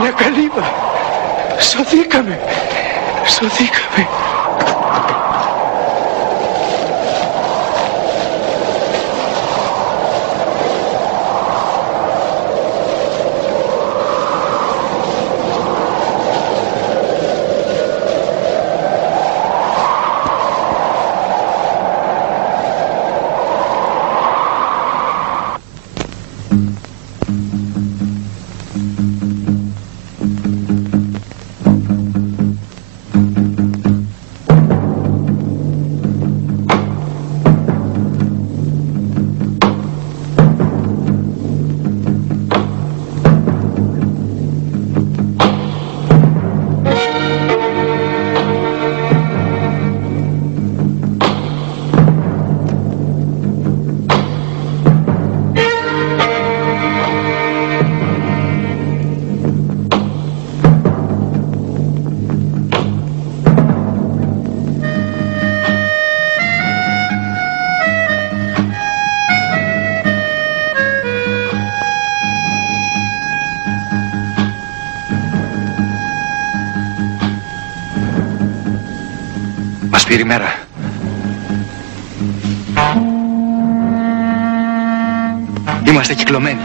Μια καλύβα. Σωθήκαμε. Σωθήκαμε. Μας πήρε η μέρα. Είμαστε κυκλωμένοι.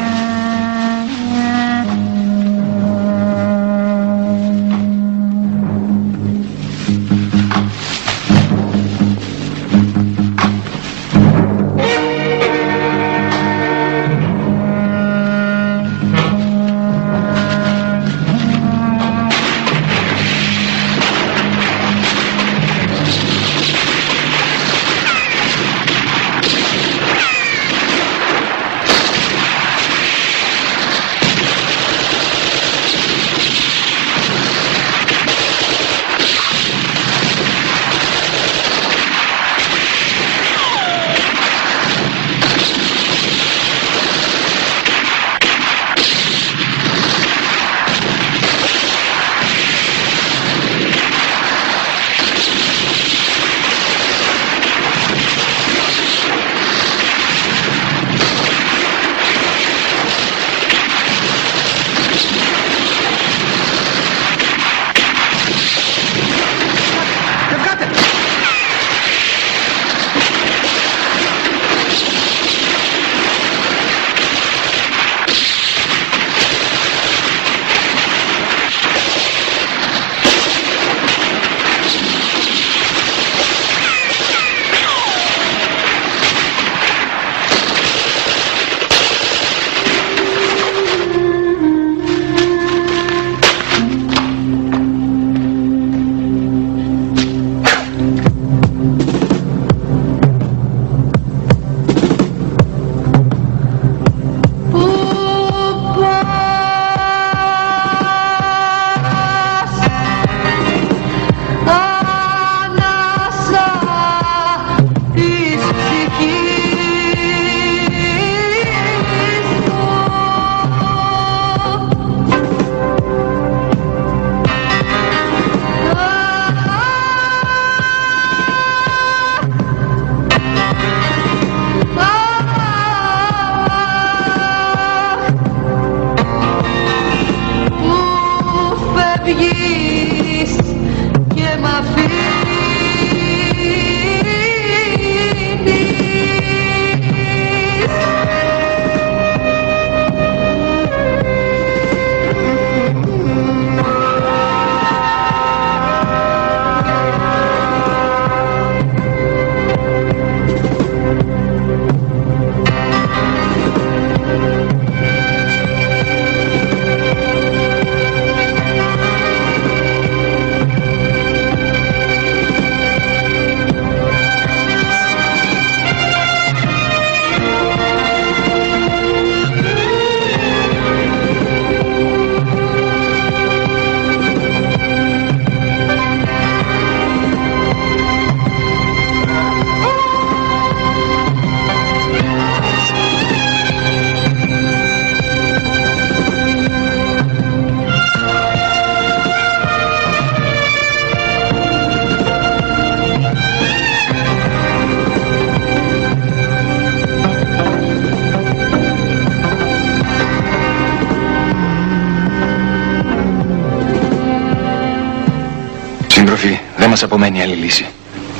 Δεν μας απομένει άλλη λύση.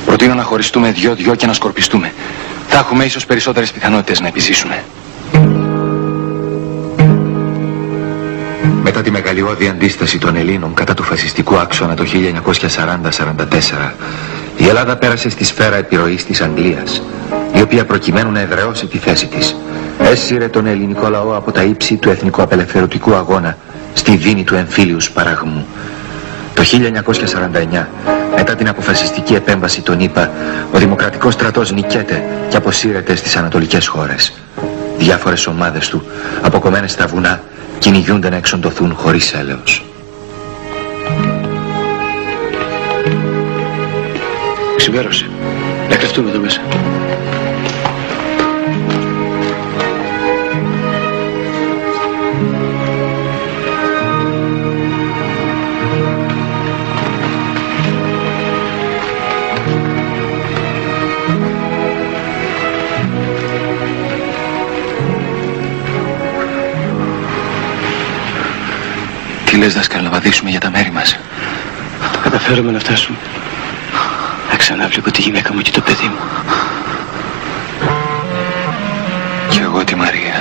Προτείνω να χωριστούμε δυο-δυο και να σκορπιστούμε. Θα έχουμε ίσως περισσότερες πιθανότητες να επιζήσουμε. Μετά τη μεγαλειώδη αντίσταση των Ελλήνων κατά του φασιστικού άξονα το 1940-44, η Ελλάδα πέρασε στη σφαίρα επιρροής της Αγγλίας, η οποία προκειμένου να εδραιώσει τη θέση της, έσυρε τον ελληνικό λαό από τα ύψη του εθνικοαπελευθερωτικού αγώνα στη δίνη του εμφύλιου σπαραγμού. Το 1949, μετά την αποφασιστική επέμβαση των ΗΠΑ, ο Δημοκρατικός στρατός νικέται και αποσύρεται στις ανατολικές χώρες. Διάφορες ομάδες του, αποκομμένες στα βουνά, κυνηγούνται να εξοντωθούν χωρίς έλεος. Ξημέρωσε. Να κρυφτούμε εδώ μέσα. Τι λες, δάσκαλε, να βαδίσουμε για τα μέρη μας? Θα καταφέρουμε να φτάσουμε. Να ξαναβλέπω τη γυναίκα μου και το παιδί μου. Και εγώ τη Μαρία.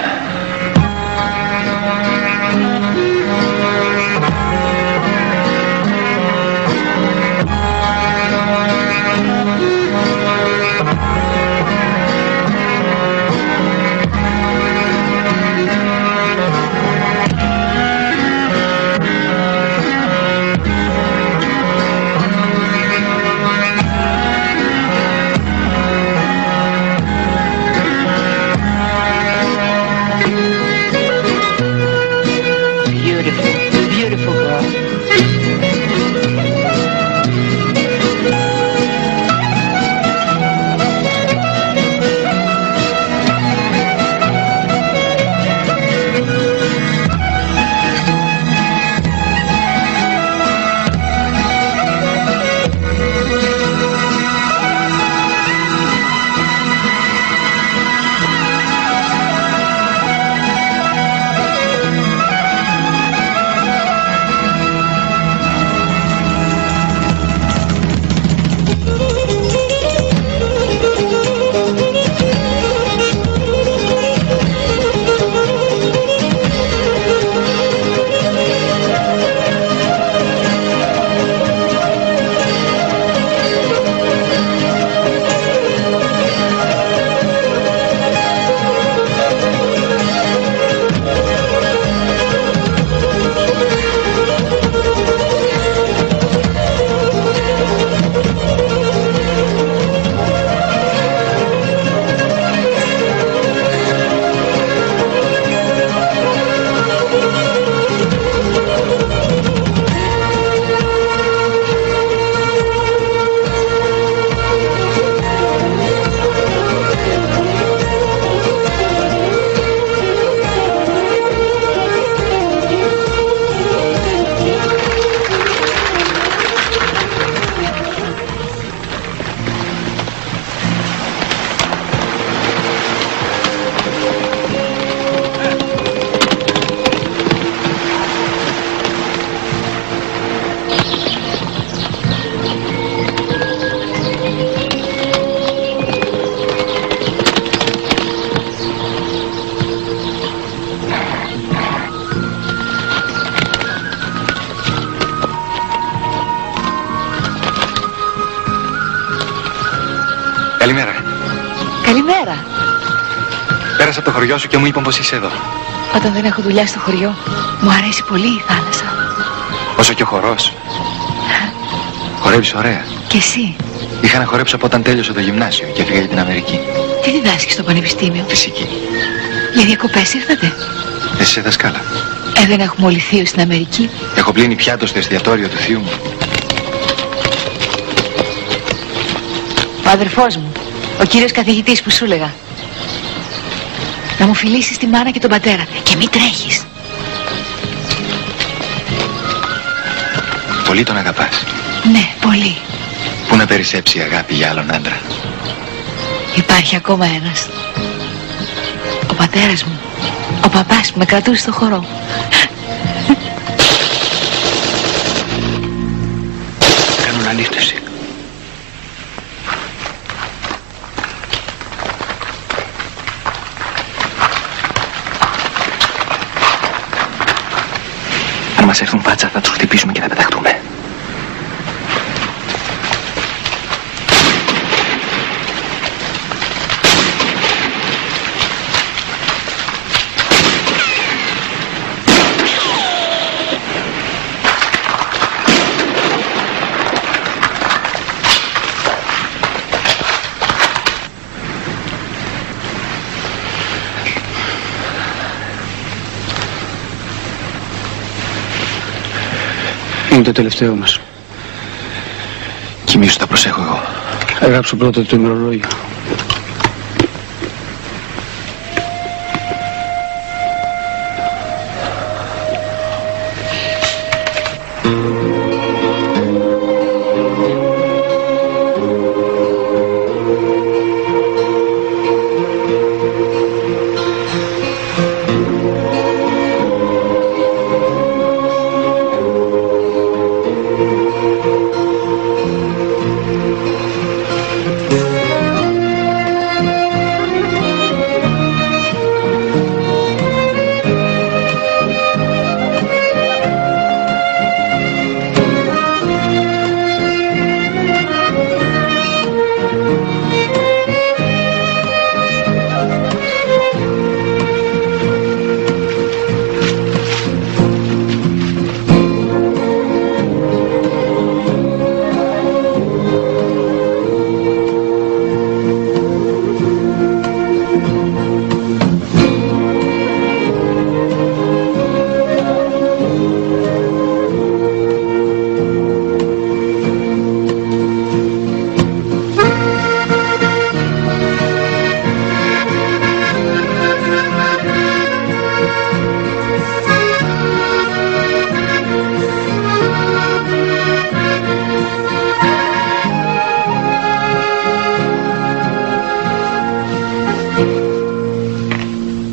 Καλημέρα. Καλημέρα. Πέρασα από το χωριό σου και μου είπαν πως είσαι εδώ. Όταν δεν έχω δουλειά στο χωριό, μου αρέσει πολύ η θάλασσα. Όσο και ο χορός. Χορεύεις ωραία. Και εσύ? Είχα να χορέψω από όταν τέλειωσα το γυμνάσιο και έφυγα για την Αμερική. Τι διδάσκεις στο πανεπιστήμιο? Φυσική. Για διακοπές ήρθατε? Εσύ είσαι δασκάλα. Δεν έχουμε όλοι θείο στην Αμερική. Έχω πλύνει πιάτο στο εστιατόριο του θείου μου. Ο αδερφός μου, ο κύριος καθηγητής που σου έλεγα. Να μου φιλήσεις τη μάνα και τον πατέρα και μην τρέχεις. Πολύ τον αγαπάς. Ναι, πολύ. Πού να περισσέψει η αγάπη για άλλον άντρα? Υπάρχει ακόμα ένας. Ο πατέρας μου, ο παπάς που με κρατούσε στο χορό. Κάνουν ανίχνευση. μας έρθουν φάτσα θα τους χτυπήσουμε και θα πεταχτούμε. Είναι το τελευταίο μας. Κοιμήσου, τα προσέχω εγώ. Θα γράψω πρώτα το ημερολόγιο.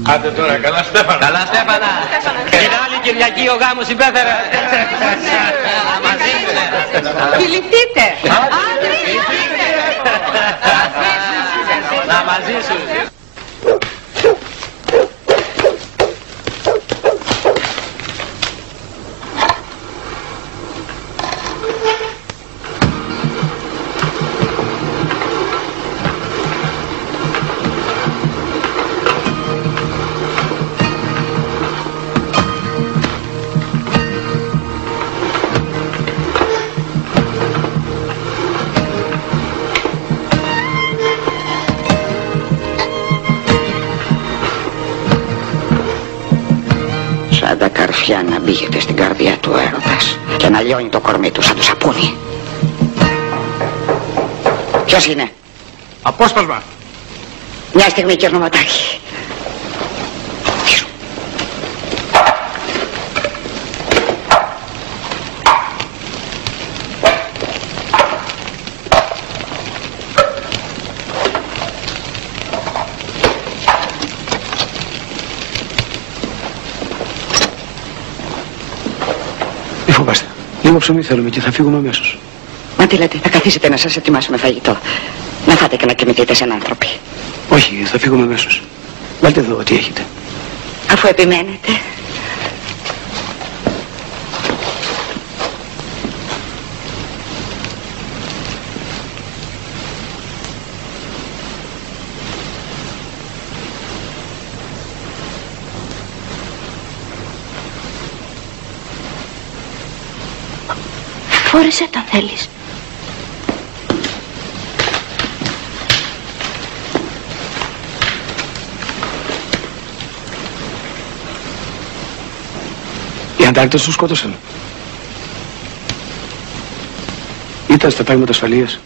Άντε τώρα, καλά Στέφανα. Καλά Στέφανα. Την άλλη Κυριακή ο γάμος υπέφερε. Μαζί Φιληθείτε. Να μαζί σου. Σαν τα καρφιά να μπήγεται στην καρδιά του έρωτας και να λιώνει το κορμί του σαν το σαπούνι. Ποιος είναι? Απόσπασμα. Μια στιγμή κερνοματάκι. Μη φοβάστε. Λίγο ψωμί θέλουμε και θα φύγουμε αμέσως. Μα τι λέτε, θα καθίσετε να σας ετοιμάσουμε φαγητό. Να φάτε και να κοιμηθείτε σαν άνθρωποι. Όχι, θα φύγουμε αμέσως. Βάλτε εδώ ό,τι έχετε. Αφού επιμένετε. Φόρεσε το αν θέλεις. Οι αντάρτες τους σκότωσαν. Ήταν στα τάγματα ασφαλείας.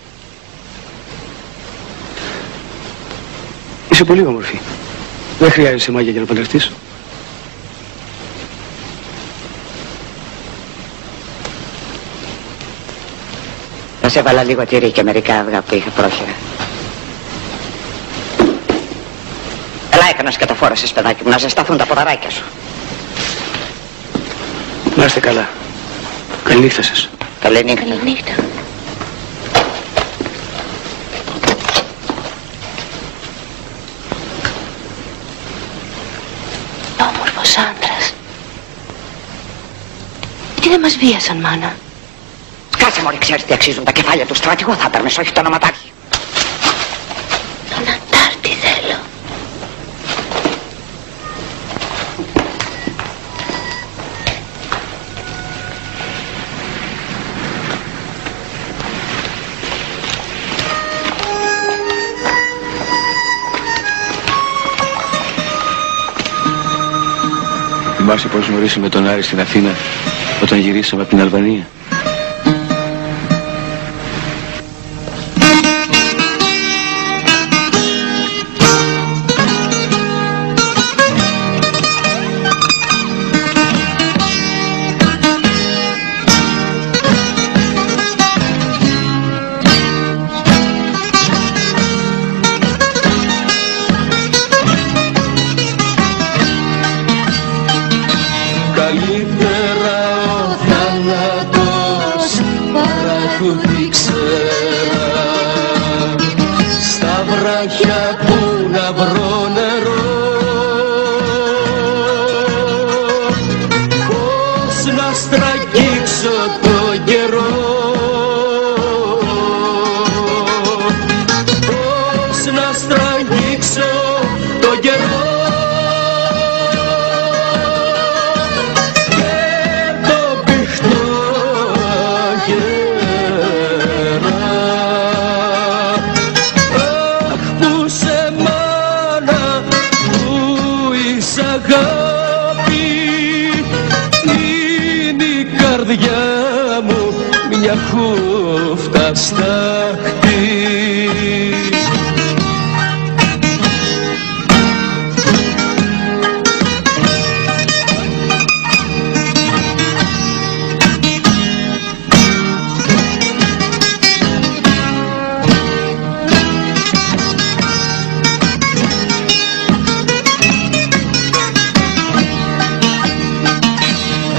Είσαι πολύ όμορφη. Δεν χρειάζεσαι μάγια για να παντρευτείς. Θα σε έβαλα λίγο τυρί και μερικά αυγά που είχα πρόχειρα. Ελά, έκανας και το φόρεσες, παιδάκι μου, να ζεσταθούν τα ποδαράκια σου. Να είστε καλά. Καληνύχτα σας. Καληνύχτα. Καληνύχτα. Όμορφος άντρας. Γιατί δεν μας βίασαν, μάνα? Κάτσε μωρή, ξέρεις τι αξίζουν τα κεφάλια του στρατηγού θα έπαιρνες, όχι το ονοματάρχη. Τον Αντάρτη θέλω. Θυμάσαι πως γνωρίσαμε τον Άρη στην Αθήνα όταν γυρίσαμε από την Αλβανία?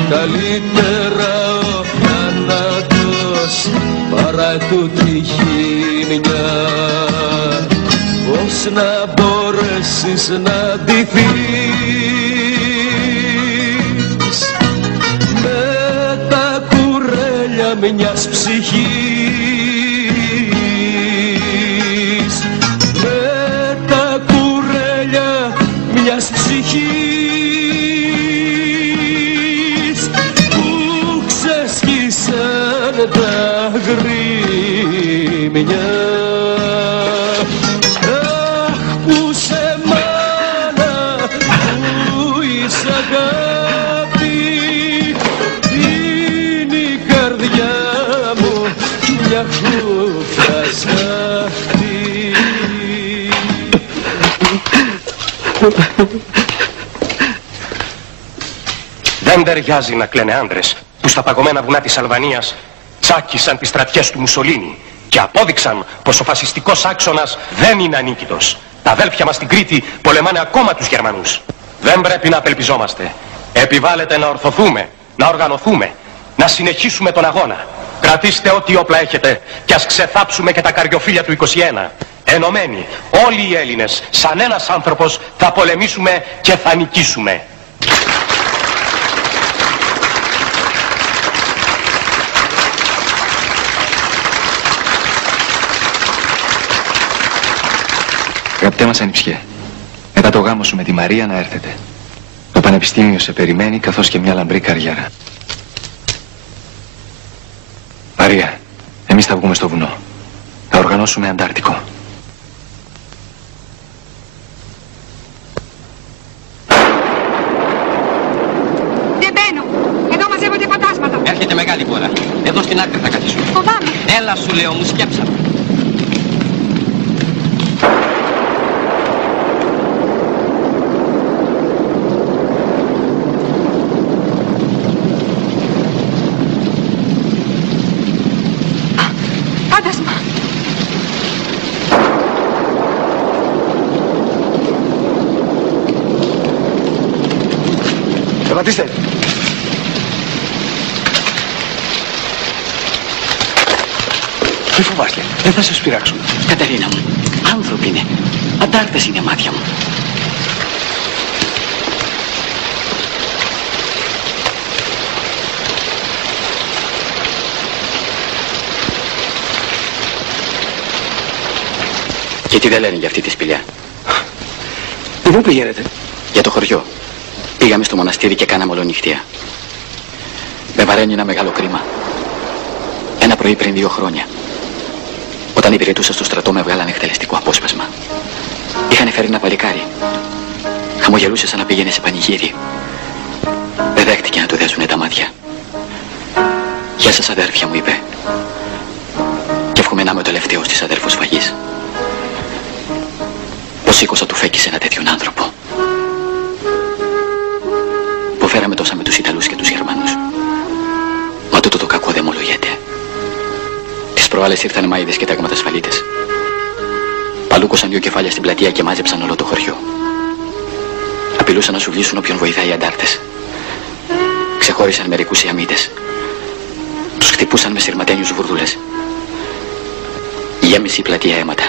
Καλύτερα ο θάνατος παρά τούτη χήμια. Πώς να μπορέσεις να ντυθείς με τα κουρέλια μιας ψυχής, με τα κουρέλια μιας ψυχής τα γρήμια. Αχ, που σε μάνα που είσαι αγάπη, είναι η καρδιά μου μια χούφτα σκάφτη. Δεν ταιριάζει να κλαίνε άντρες που στα παγωμένα βουνά της Αλβανίας τσάκισαν τις στρατιές του Μουσολίνι και απόδειξαν πως ο φασιστικός άξονας δεν είναι ανίκητος. Τα αδέλφια μας στην Κρήτη πολεμάνε ακόμα τους Γερμανούς. Δεν πρέπει να απελπιζόμαστε. Επιβάλλεται να ορθωθούμε, να οργανωθούμε, να συνεχίσουμε τον αγώνα. Κρατήστε ό,τι όπλα έχετε και ας ξεθάψουμε και τα καρδιοφύλια του 21. Ενωμένοι, όλοι οι Έλληνες, σαν ένας άνθρωπος, θα πολεμήσουμε και θα νικήσουμε. Αγαπητέ μας Ανιψιέ, μετά το γάμο σου με τη Μαρία να έρθετε. Το πανεπιστήμιο σε περιμένει καθώς και μια λαμπρή καριέρα. Μαρία, εμείς θα βγούμε στο βουνό. Θα οργανώσουμε Αντάρτικο. Δεν μπαίνω. Εδώ μαζεύονται φαντάσματα. Έρχεται μεγάλη πόρα. Εδώ στην άκρη θα καθίσουμε. Φοβάμαι. Έλα σου λέω, μου σκέψα. Σταματήστε. Μη φοβάστε, δεν θα σας πειράξουν. Κατερίνα μου, άνθρωποι είναι. Αντάρτες είναι μάτια μου. Και τι δεν λένε για αυτή τη σπηλιά? Πού πηγαίνετε? Για το χωριό. Πήγαμε στο μοναστήρι και κάναμε ολονυχτία. Με βαραίνει ένα μεγάλο κρίμα. Ένα πρωί πριν 2 χρόνια. Όταν υπηρετούσα στο στρατό με βγάλανε εκτελεστικό απόσπασμα. Είχαν φέρει ένα παλικάρι. Χαμογελούσε σαν να πήγαινε σε πανηγύρι. Δεν δέχτηκε να του δέσουνε τα μάτια. «Γεια σας αδέρφια» μου είπε. Και εύχομαι να είμαι ο τελευταίος της αδέρφους φαγής. Πως σήκωσα του φέκη σε ένα τέτοιον άνθρωπο. Που φέραμε τόσα με τους Ιταλούς και τους Γερμανούς. Μα τούτο το κακό δεν μολογιέται. Τις προάλλες ήρθανε μαΐδες και τάγματασφαλίτες. Παλούκωσαν 2 κεφάλια στην πλατεία και μάζεψαν όλο το χωριό. Απειλούσαν να σουβλήσουν όποιον βοηθάει οι αντάρτες. Ξεχώρισαν μερικούς Ιαμίτες. Τους χτυπούσαν με σειρματένιους βουρδούλες. Γέμισε η πλατεία αίματα.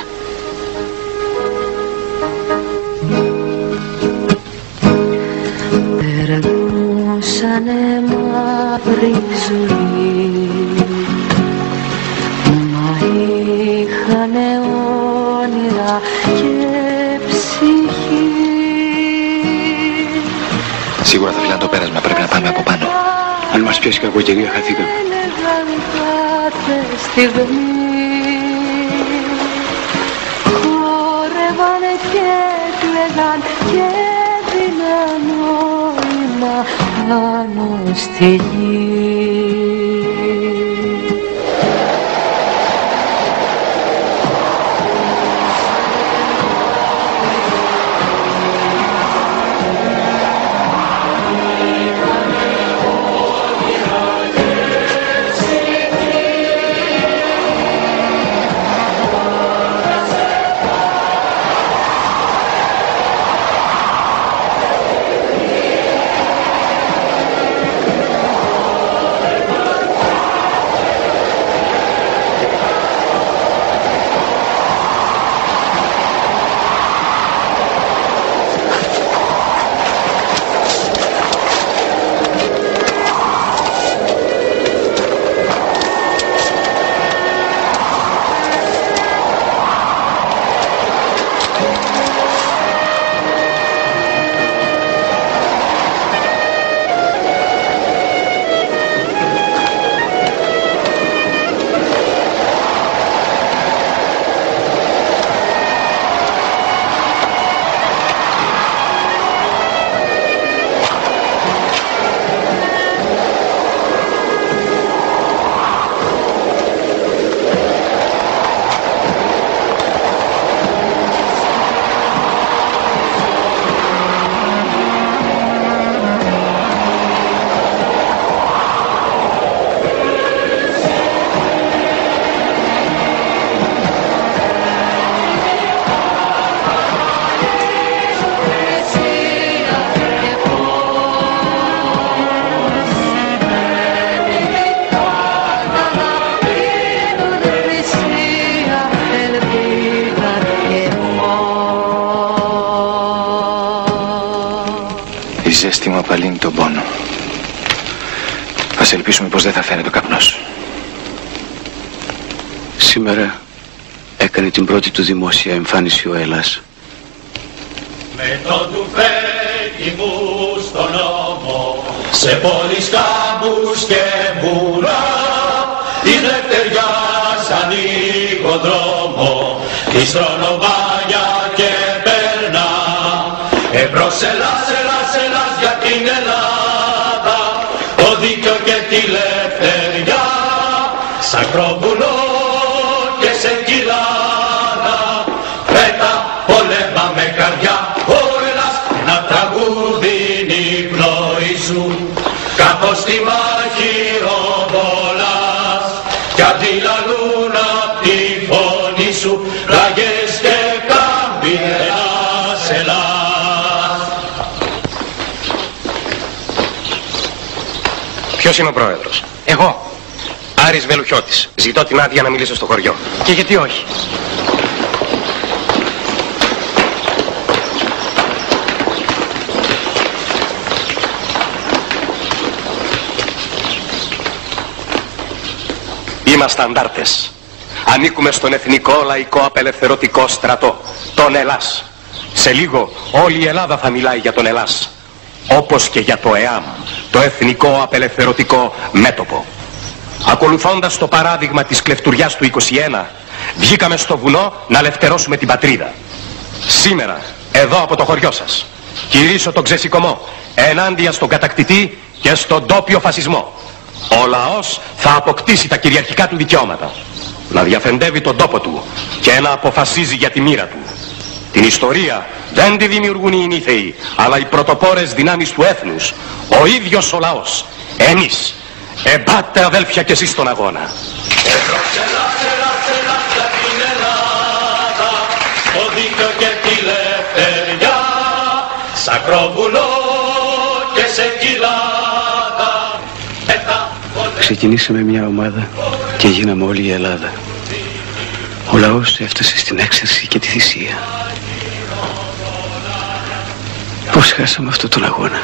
Περνούσανε μαύρη ζωή, μα είχανε όνειρα και ψυχή. Σίγουρα θα φυλάνε το πέρασμα, πρέπει να πάμε από πάνω. Αν μας πιάσει κακοκαιρία χαθήκαμε. Χόρευανε και κλαίγαν και δίναν νόημα πάνω στη γη. Η ζέστη μου απαλύνει τον πόνο. Ας ελπίσουμε πως δεν θα φαίνεται ο καπνός. Σήμερα έκανε την πρώτη του δημόσια εμφάνιση ο Έλλας. Με τον τουφέκι μου στον νόμο, σε πόλεις, κάμπους και βουνά, η λευτεριά σαν οικοδρόμο, τη στρονοβάγια και περνά. Εμπρός Ελλάς, Ελλάς, Ελλάς για την Ελλάδα, το δίκιο και τη λευτεριά, σαν προβουνό και σε κοιλάδα, πέτα πολέμα με καρδιά, ο Ελλάς ένα τραγούδι είναι η πνοή σου, καθώς στη μάχη ροβολάς, κι αντιλαλούν απ' τη φωνή σου, πλαγιές και κάμποι. Ελλάς, Ελλάς. Ποιος είναι ο πρόεδρος? Εγώ. Άρης Βελουχιώτης. Ζητώ την άδεια να μιλήσω στο χωριό. Και γιατί όχι? Είμαστε αντάρτες. Ανήκουμε στον Εθνικό Λαϊκό Απελευθερωτικό Στρατό, τον Ελλάς. Σε λίγο όλη η Ελλάδα θα μιλάει για τον Ελλάς, όπως και για το ΕΑΜ, το Εθνικό Απελευθερωτικό Μέτωπο. Ακολουθώντας το παράδειγμα της κλεφτουριάς του 21, βγήκαμε στο βουνό να ελευθερώσουμε την πατρίδα. Σήμερα, εδώ από το χωριό σας, κηρύσω τον ξεσηκωμό ενάντια στον κατακτητή και στον ντόπιο φασισμό. Ο λαός θα αποκτήσει τα κυριαρχικά του δικαιώματα, να διαφεντεύει τον τόπο του και να αποφασίζει για τη μοίρα του. Την ιστορία δεν τη δημιουργούν οι νήθεοι, αλλά οι πρωτοπόρες δυνάμεις του έθνους, ο ίδιος ο λαός. Εμείς, εμπάτε αδέλφια κι εσείς στον αγώνα. Το δίκιο και τη λευτεριά, σακροβουλό και σε κοιλάδα. Ξεκινήσαμε μια ομάδα και γίναμε όλη η Ελλάδα. Ο λαός έφτασε στην έξαρση και τη θυσία. Πώς χάσαμε αυτόν τον αγώνα?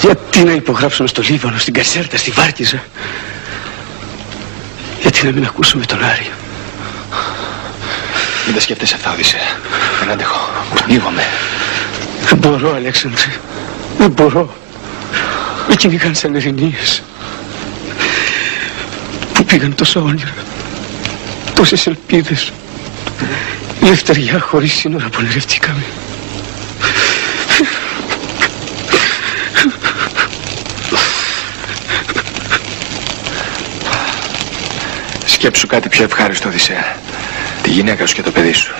Γιατί να υπογράψουμε στο Λίβανο, στην Κασέρτα, στη Βάρκιζα? Γιατί να μην ακούσουμε τον Άρη? Μην τα σκέφτεσαι αυτά, Οδυσσέα. Δεν αντέχω. Πνίγομαι. Δεν μπορώ, Αλέξανδρε. Δεν μπορώ. Με κυνηγάνε σαν ερηνίες. Που πήγαν τόσα όνειρα, τόσες ελπίδες. Ελευθεριά χωρίς σύνορα που ονειρευτήκαμε. Σκέψου κάτι πιο ευχάριστο, Οδυσσέα. Τη γυναίκα σου και το παιδί σου.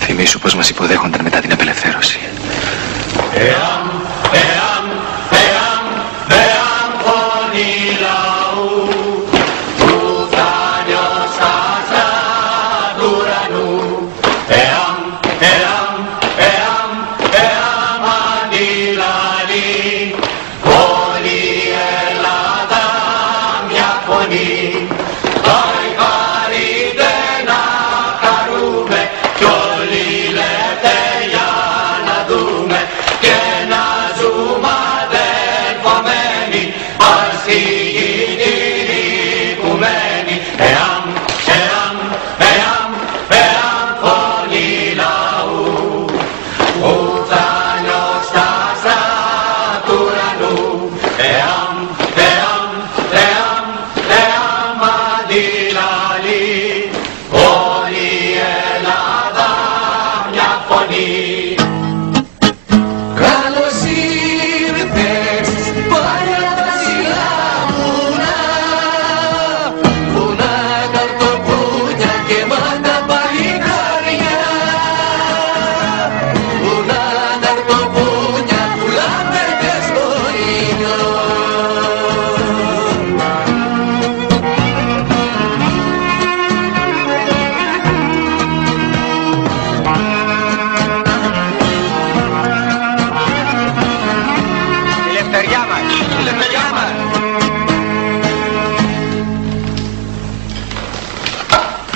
Θυμήσου πως μας υποδέχονταν μετά την απελευθέρωση.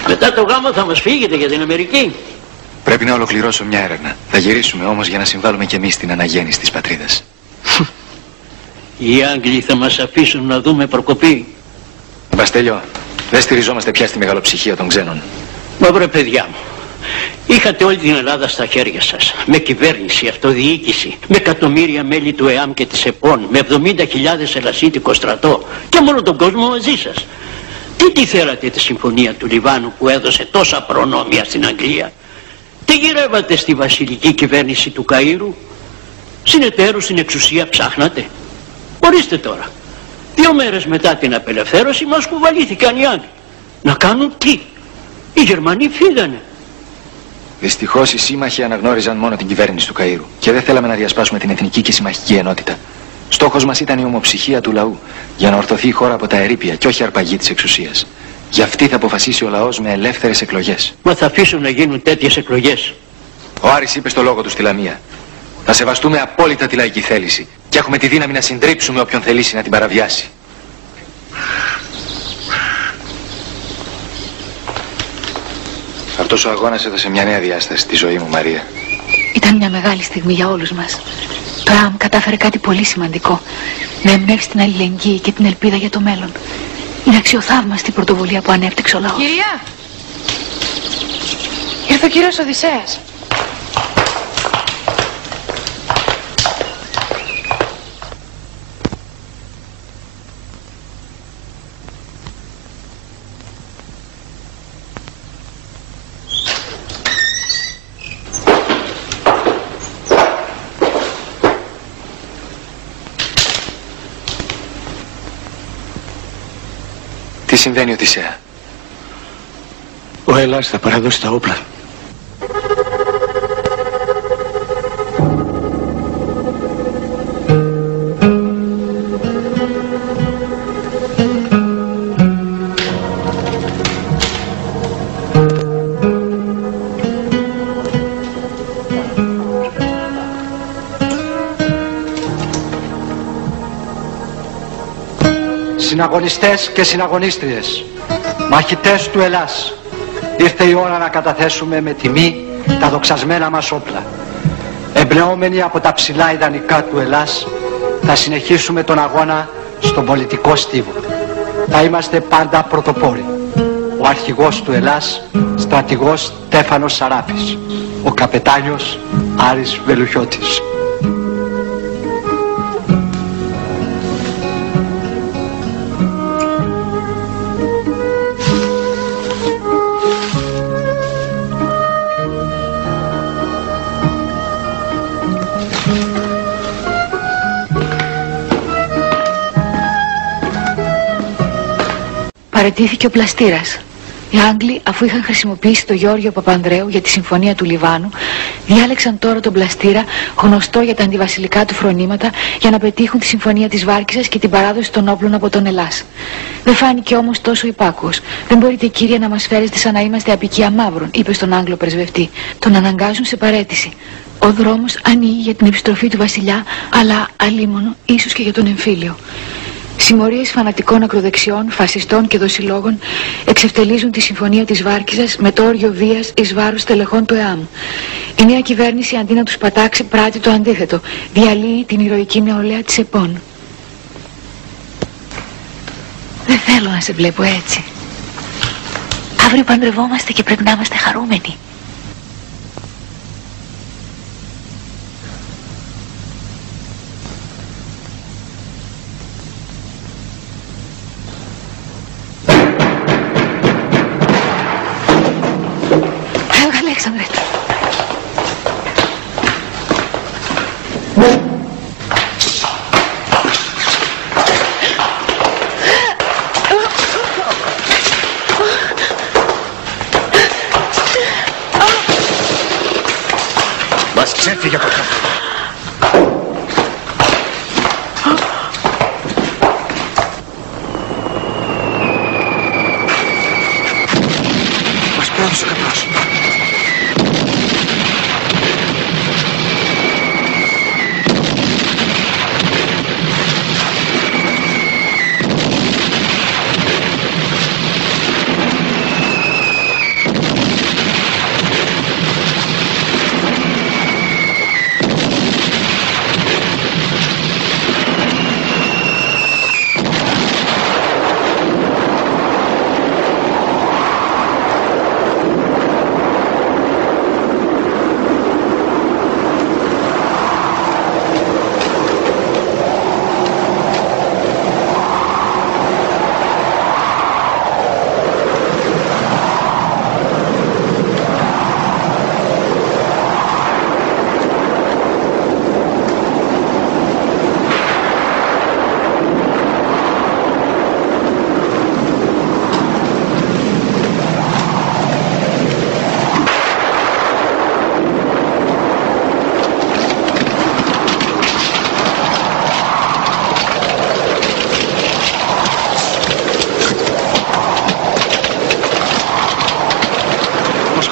Μετά το γάμο θα μας φύγετε για την Αμερική. Πρέπει να ολοκληρώσω μια έρευνα. Θα γυρίσουμε όμως για να συμβάλλουμε κι εμείς στην αναγέννηση της πατρίδας. Οι Άγγλοι θα μας αφήσουν να δούμε προκοπή. Μπαστέλιο, δεν στηριζόμαστε πια στη μεγαλοψυχία των ξένων. Μα βρε παιδιά μου, είχατε όλη την Ελλάδα στα χέρια σας. Με κυβέρνηση, αυτοδιοίκηση, με εκατομμύρια μέλη του ΕΑΜ και της ΕΠΟΝ, με 70.000 ελασίτικο στρατό και μόνο τον κόσμο μαζί σας. Τι θέλατε τη συμφωνία του Λιβάνου που έδωσε τόσα προνόμια στην Αγγλία? Τι γυρεύατε στη βασιλική κυβέρνηση του Καΐρου? Συνεταίρους στην εξουσία ψάχνατε? Ορίστε τώρα, 2 μέρες μετά την απελευθέρωση μας κουβαλήθηκαν οι Άγγλοι. Να κάνουν τι? Οι Γερμανοί φύγανε. Δυστυχώς οι σύμμαχοι αναγνώριζαν μόνο την κυβέρνηση του Καΐρου και δεν θέλαμε να διασπάσουμε την εθνική και συμμαχική ενότητα. Στόχος μας ήταν η ομοψυχία του λαού, για να ορθωθεί η χώρα από τα ερείπια και όχι αρπαγή της εξουσίας. Γι' αυτή θα αποφασίσει ο λαός με ελεύθερες εκλογές. Μα θα αφήσουν να γίνουν τέτοιες εκλογές? Ο Άρης είπε στο λόγο του στη Λαμία: θα σεβαστούμε απόλυτα τη λαϊκή θέληση και έχουμε τη δύναμη να συντρίψουμε όποιον θελήσει να την παραβιάσει. Αυτός ο αγώνας έδωσε μια νέα διάσταση στη ζωή μου, Μαρία. Ήταν μια μεγάλη στιγμή για όλους μας. Το Το ΕΑΜ κατάφερε κάτι πολύ σημαντικό. Να εμπνεύσει την αλληλεγγύη και την ελπίδα για το μέλλον. Είναι αξιοθαύμαστη η πρωτοβουλία που ανέπτυξε ο λαός. Κυρία! Ήρθε ο κύριος Οδυσσέας. Τι συμβαίνει, Οδυσσέα? Ο Ελλάς θα παραδώσει τα όπλα. Συναγωνιστές και συναγωνίστριες, μαχητές του Ελλάς, ήρθε η ώρα να καταθέσουμε με τιμή τα δοξασμένα μας όπλα. Εμπνεόμενοι από τα ψηλά ιδανικά του Ελλάς, θα συνεχίσουμε τον αγώνα στον πολιτικό στίβο. Θα είμαστε πάντα πρωτοπόροι. Ο αρχηγός του Ελλάς, στρατηγός Στέφανος Σαράφης, ο καπετάνιος Άρης Βελουχιώτης. Παραιτήθηκε ο πλαστήρας. Οι Άγγλοι, αφού είχαν χρησιμοποιήσει τον Γιώργιο Παπανδρέου για τη Συμφωνία του Λιβάνου, διάλεξαν τώρα τον πλαστήρα, γνωστό για τα αντιβασιλικά του φρονήματα, για να πετύχουν τη Συμφωνία της Βάρκισσας και την παράδοση των όπλων από τον Ελλάς. Δεν φάνηκε όμως τόσο υπάκουος. «Δεν μπορείτε, κύριε, να μας φέρεστε σαν να είμαστε απικία μαύρων», είπε στον Άγγλο πρεσβευτή. Τον αναγκάζουν σε παραίτηση. Ο δρόμος ανοίγει για την επιστροφή του βασιλιά, αλλά αλίμονο, ίσως και για τον εμφύλιο. Συμμορίες φανατικών ακροδεξιών, φασιστών και δοσιλόγων εξευτελίζουν τη Συμφωνία της Βάρκισσας με το όριο βίας εις βάρος τελεχών του ΕΑΜ. Η νέα κυβέρνηση, αντί να τους πατάξει, πράττει το αντίθετο. Διαλύει την ηρωική νεολαία της ΕΠΟΝ. Δεν θέλω να σε βλέπω έτσι. Αύριο παντρευόμαστε και πρέπει να είμαστε χαρούμενοι. Μας ξέφυγε από κάτω. Μας πρόδωσε ο καπνός.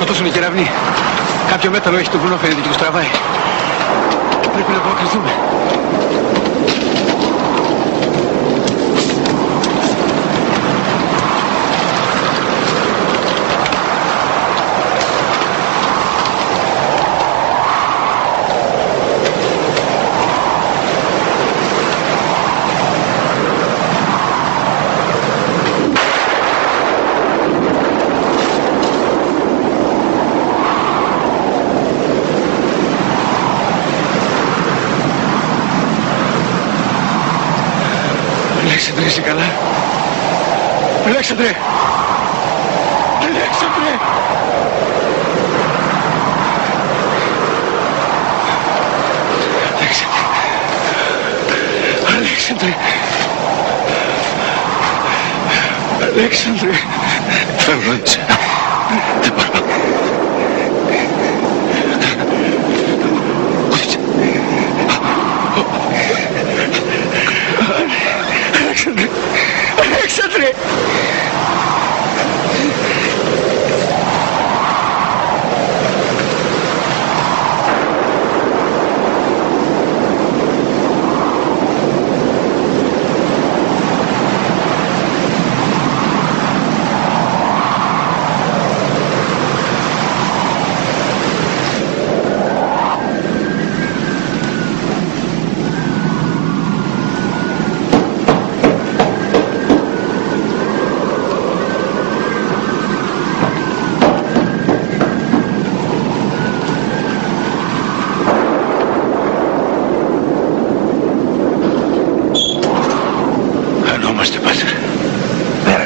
σκοτώσουν οι κεραυνοί. Κάποιο μέταλλο έχει το βουνό, φαίνεται, και τους τραβάει. Πρέπει να απομακρυνθούμε. Αλέξανδρε, είσαι καλά? Αλέξανδρε! Αλέξανδρε! Αλέξανδρε! Αλέξανδρε! Φεύγω έτσι. Δεν μπορώ. Αλέξανδρε! Αλέξανδρε!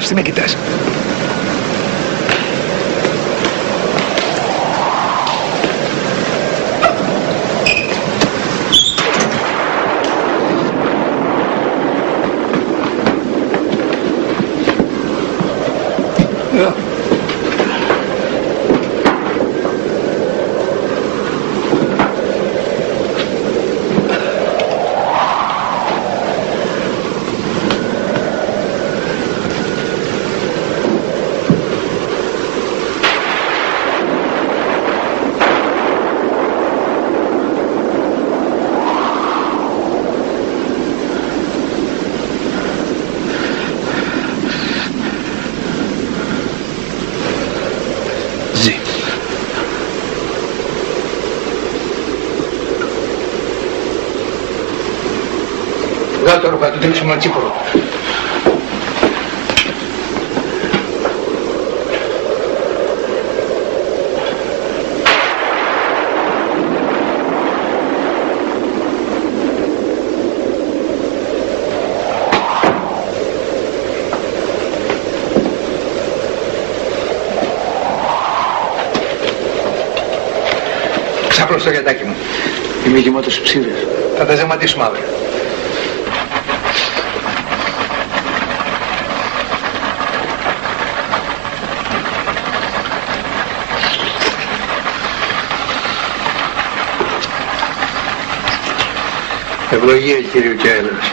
Τι με κοιτάς? Βγάλω το ρούχα, του τρίξουμε ένα τσίπουρο. Ξάπλω στο γιατάκι μου. Είμαι γεμάτος ψήρες. Θα τα ζεματίσουμε αύριο. Ευλογία Κυρίου και έλεος.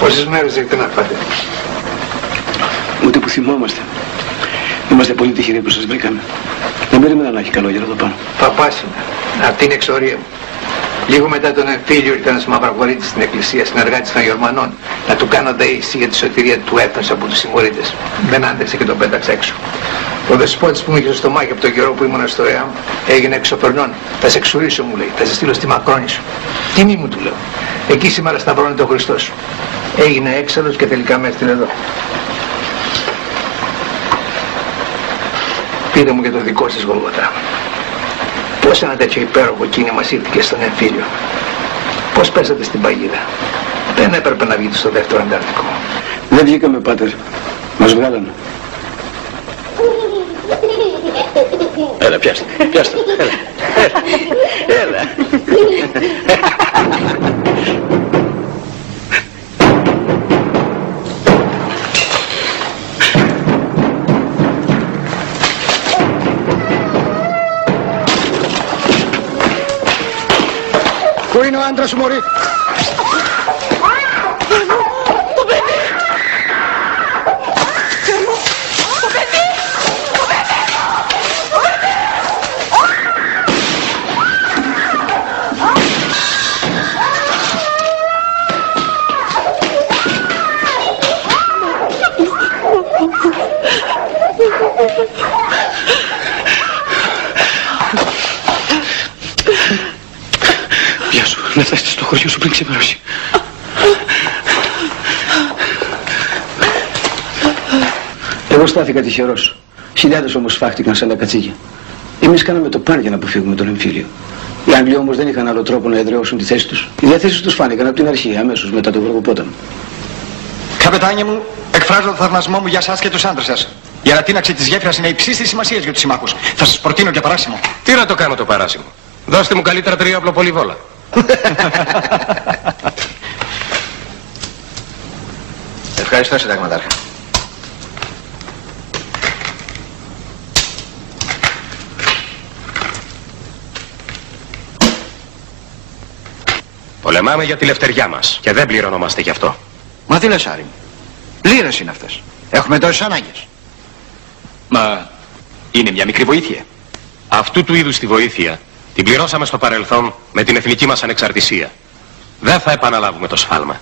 Πόσες μέρες έχετε να πάτε? Ούτε που θυμόμαστε. Είμαστε πολύ τυχεροί που σας βρήκαμε. Δεν περίμενα να έχει καλό γερό εδώ πάνω. Παπάς είναι. Αυτή είναι η εξορία μου. Λίγο μετά τον εμφύλιο ήρθε ένας μαυραγορίτης στην εκκλησία, συνεργάτης των Γερμανών, να του κάνω δεήση για τη σωτηρία του έθνους από τους συμμορίτες. Δεν άντεξε και τον πέταξε έξω. Ο δεσπότης που μου είχε στο στομάχι από τον καιρό που ήμουν στο ΕΑΜ έγινε εξωπερνών. Θα σε εξουρίσω, μου λέει, θα σε στείλω στη Μακρόνησο. Τιμή μου, του λέω. Εκεί σήμερα σταυρώνεται ο Χριστός. Έγινε έξαλλος και τελικά με έστειλε εδώ. Πείτε μου και το δικό σας Γολγοθά. Πώς ένα τέτοιο υπέροχο κίνημα ήρθε στον εμφύλιο? Πώς πέσατε στην παγίδα? Δεν έπρεπε να βγείτε στο δεύτερο Ανταρκτικό. Δεν βγήκαμε, πάτερ. Μας βγάλανε. Έλα, πιάστε. Πιάστε. Έλα. Έλα. Πού είναι ο άντρας σου, μωρή? Το παιδί! Το παιδί! Το παιδί! Το παιδί! Βιάσου, να φτάσεις στο χωριό σου πριν ξημερώσει. Εγώ στάθηκα τυχερός. Χιλιάδες όμως φάχτηκαν σαν τα κατσίκια. Εμείς κάναμε το παν για να αποφύγουμε τον εμφύλιο. Οι Άγγλοι όμως δεν είχαν άλλο τρόπο να εδραιώσουν τη θέση τους. Οι διαθέσεις τους φάνηκαν από την αρχή, αμέσως μετά τον Βορροπόταμο. Καπετάνιε μου, εκφράζω το θαυμασμό μου για εσάς και τους άντρες σας. Η ανατείναξη της γέφυρας είναι υψίστης σημασίας για τους συμμάχους. Θα σας προτείνω και παράσημο. Τι να το κάνω το παράσημο? Δώστε μου καλύτερα τριόπλο πολυβόλα. Ευχαριστώ, συνταγματάρχα. Πολεμάμε για τη λευτεριά μας και δεν πληρωνόμαστε γι' αυτό. Μα τι λες, Άρη μου? Λίρες είναι αυτές. Έχουμε τόσες ανάγκες. Μα είναι μια μικρή βοήθεια. Αυτού του είδους τη βοήθεια την πληρώσαμε στο παρελθόν με την εθνική μας ανεξαρτησία. Δεν θα επαναλάβουμε το σφάλμα.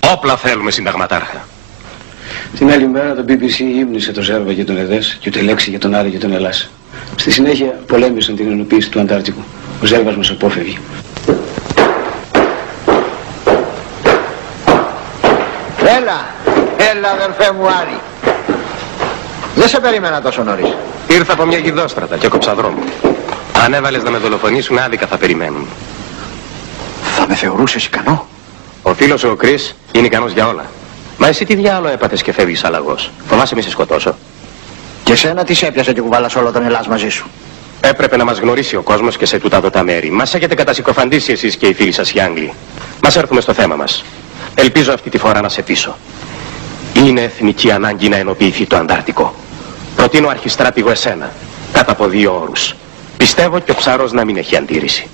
Όπλα θέλουμε, συνταγματάρχα. Την άλλη μέρα το BBC ύμνησε το Ζέρβα για τον Εδές και ούτε λέξη για τον Άρη και τον Ελλάς. Στη συνέχεια πολέμησαν την ενοποίηση του Αντάρτικου. Ο Ζέρβας μας απόφευγε. Έλα αδερφέ μου Άρη. Δεν σε περίμενα τόσο νωρίς. Ήρθα από μια γιδόστρατα και έκοψα δρόμο. Αν έβαλες να με δολοφονήσουν, άδικα θα περιμένουν. Θα με θεωρούσες ικανό? Ο φίλος ο Κρίς είναι ικανός για όλα. Μα εσύ τι διάλο έπαθες και φεύγεις αλλαγός? Φοβάσαι μη σε σκοτώσω? Και σένα τι σε έπιασε και κουβάλας όλο τον Ελλάς μαζί σου? Έπρεπε να μας γνωρίσει ο κόσμος και σε τούτα δω τα μέρη. Μας έχετε κατασυκοφαντήσει εσείς και οι φίλοι σας οι Άγγλοι. Μας έρθουμε στο θέμα μας. Ελπίζω αυτή τη φορά να σε πείσω. Είναι εθνική ανάγκη να ενοποιηθεί το Αντάρτικο. Προτείνω αρχιστράτηγο εσένα, κάτω από 2 όρους. Πιστεύω και ο Ψαρός να μην έχει αντίρρηση.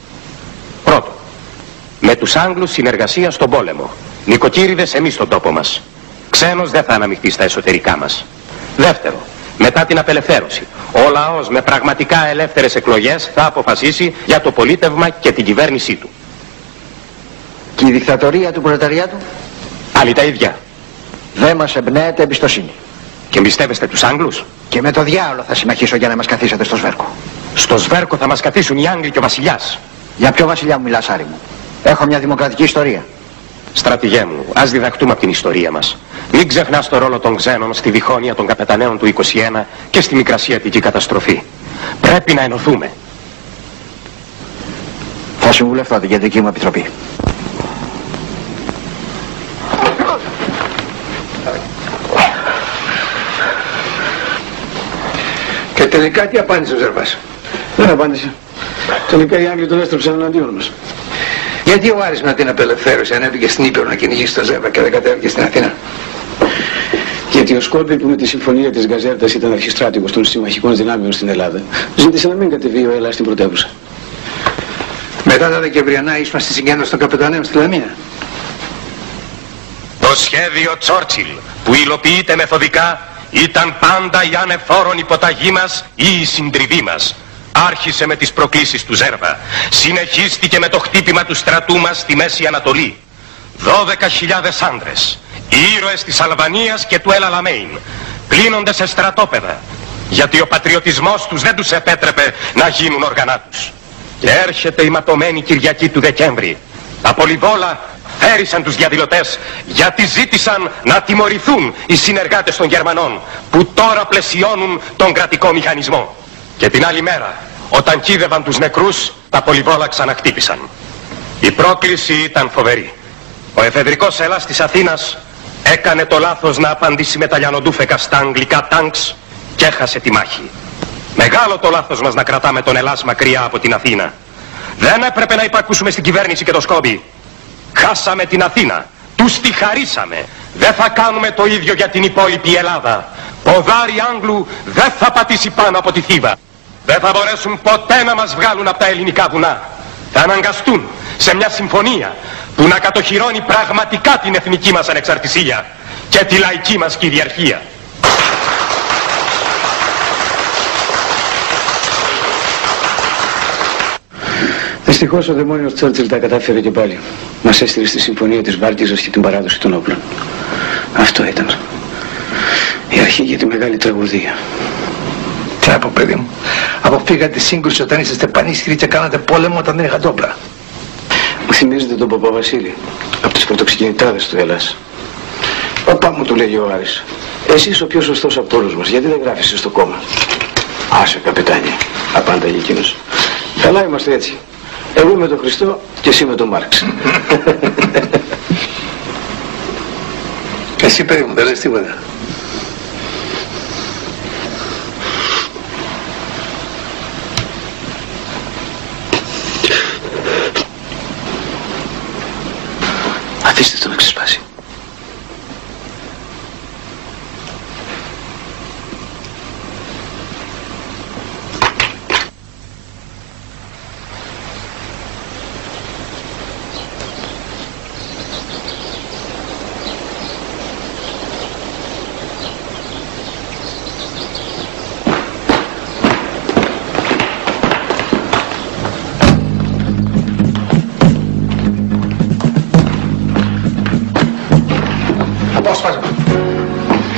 Πρώτο, με τους Άγγλους συνεργασία στον πόλεμο. Νοικοκύριδες εμείς στον τόπο μας. Ξένος δεν θα αναμειχθεί στα εσωτερικά μας. Δεύτερο, μετά την απελευθέρωση, ο λαός με πραγματικά ελεύθερες εκλογές θα αποφασίσει για το πολίτευμα και την κυβέρνησή του. Και η δικτατορία του προλεταριάτου? Άλλοι τα ίδια. Δεν μας εμπνέεται εμπιστοσύνη. Και εμπιστεύεστε τους Άγγλους? Και με το διάολο θα συμμαχίσω για να μας καθίσετε στο Σβέρκο. Στο Σβέρκο θα μας καθίσουν οι Άγγλοι και ο βασιλιάς. Για ποιο βασιλιά μου μιλάς, Άρη μου? Έχω μια δημοκρατική ιστορία. Στρατηγέ μου, ας διδαχτούμε από την ιστορία μας. Μην ξεχνάς το ρόλο των ξένων στη διχόνοια των καπεταναίων του 21 και στη μικρασιατική καταστροφή. Πρέπει να ενωθούμε. Θα συμβουλευτώ την κεντρική μου επιτροπή. Και τελικά τι απάντησε ο Ζερβάς? Δεν απάντησε. Τελικά οι Άγγλοι τον έστρεψαν εναντίον μας. Γιατί ο Άρης να την απελευθέρωσε, ανέβηκε στην Ήπειρο να κυνηγήσει το Ζέρβα και δεν κατέβηκε στην Αθήνα? Γιατί ο Σκόρπι που με τη συμφωνία της Γκαζέρτας ήταν αρχιστράτηγος των συμμαχικών δυνάμεων στην Ελλάδα, ζήτησε να μην κατεβεί ο Ελλάς στην πρωτεύουσα. Μετά τα Δεκεμβριανά ήσουν στη συγκέντρωση των καπεταναίων στη Λαμία. Το σχέδιο Τσόρτσιλ που υλοποιείται μεθοδικά ήταν πάντα η ανεφόρον υποταγή μας ή η συντριβή μας. Άρχισε με τις προκλήσεις του Ζέρβα. Συνεχίστηκε με το χτύπημα του στρατού μας στη Μέση Ανατολή. 12.000 άντρες, οι ήρωες της Αλβανίας και του Ελ Αλαμέιν, πλύνονται σε στρατόπεδα, γιατί ο πατριωτισμός τους δεν τους επέτρεπε να γίνουν όργανά τους. Και έρχεται η ματωμένη Κυριακή του Δεκέμβρη. Τα πολυβόλα θέρισαν τους διαδηλωτές γιατί ζήτησαν να τιμωρηθούν οι συνεργάτες των Γερμανών που τώρα πλαισιώνουν τον κρατικό μηχανισμό. Και την άλλη μέρα, όταν κοίδευαν τους νεκρούς, τα πολυβόλα ξαναχτύπησαν. Η πρόκληση ήταν φοβερή. Ο εφεδρικός Ελλάς της Αθήνας έκανε το λάθος να απαντήσει με τα λιανοντούφεκα στα αγγλικά τάγκς και έχασε τη μάχη. Μεγάλο το λάθος μας να κρατάμε τον Ελλάς μακριά από την Αθήνα. Δεν έπρεπε να υπακούσουμε στην κυβέρνηση και το Σκόμπι. Χάσαμε την Αθήνα, τους τη χαρίσαμε. Δεν θα κάνουμε το ίδιο για την υπόλοιπη Ελλάδα. Ποδάρι Άγγλου δεν θα πατήσει πάνω από τη Θήβα. Δεν θα μπορέσουν ποτέ να μας βγάλουν από τα ελληνικά βουνά. Θα αναγκαστούν σε μια συμφωνία που να κατοχυρώνει πραγματικά την εθνική μας ανεξαρτησία και τη λαϊκή μας κυριαρχία. Δυστυχώς ο δαιμόνιος Τσόρτσιλ τα κατάφερε και πάλι. Μας έστειλε στη συμφωνία της Βάρκιζας και την παράδοση των όπλων. Αυτό ήταν η αρχή για τη μεγάλη τραγωδία. Τι να πω, παιδί μου, αποφύγατε τη σύγκρουση όταν είσαστε πανίσχυροι και κάνατε πόλεμο όταν δεν είχατε όπλα. Μου θυμίζετε τον Παπα Βασίλη από τις πρωτοξυπνητάδες του Ελλάς. Παπά μου, του λέγει ο Άρης, εσύ είσαι ο πιο σωστός από όλους μας, γιατί δεν γράφεις στο κόμμα? Άσε καπετάνι, απάνταγε εκείνος. Καλά είμαστε έτσι. Εγώ με τον Χριστό και εσύ με τον Μάρξ. Εσύ παιδί μου, δεν λες τίποτα. Αφήστε το να ξεσπάσει.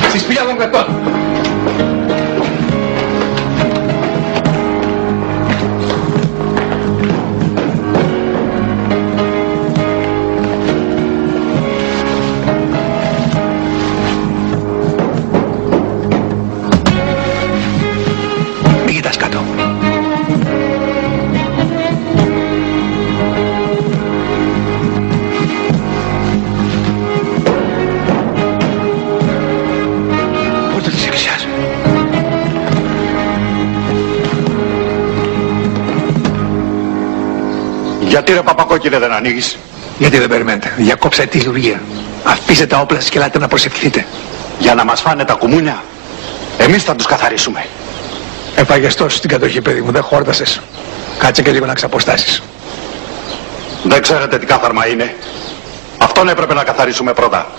Στη σπηλιά των κρατών. Μην κοιτάς κάτω. Γιατί ρε Παπακόκκινε δεν ανοίγεις? Γιατί δεν περιμένετε? Διακόψατε τη λειτουργία. Αφήστε τα όπλα σας και ελάτε να προσευχηθείτε. Για να μας φάνε τα κουμούνια. Εμείς θα τους καθαρίσουμε. Έφαγες τόσο στην κατοχή, παιδί μου, δεν χόρτασες. Κάτσε και λίγο να ξαποστάσεις. Δεν ξέρετε τι κάθαρμα είναι? Αυτόν έπρεπε να καθαρίσουμε πρώτα.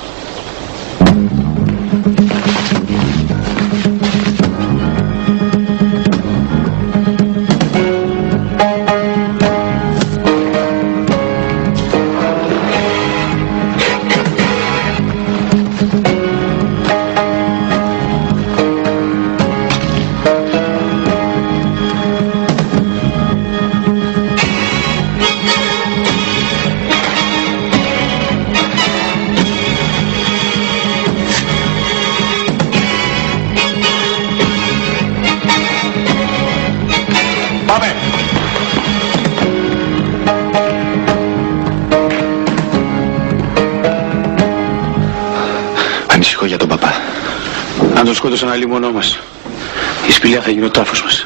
Ανησυχώ για τον παπά. Αν τον σκότωσαν άλλοι μονό μας, η σπηλιά θα γίνει ο τάφος μας.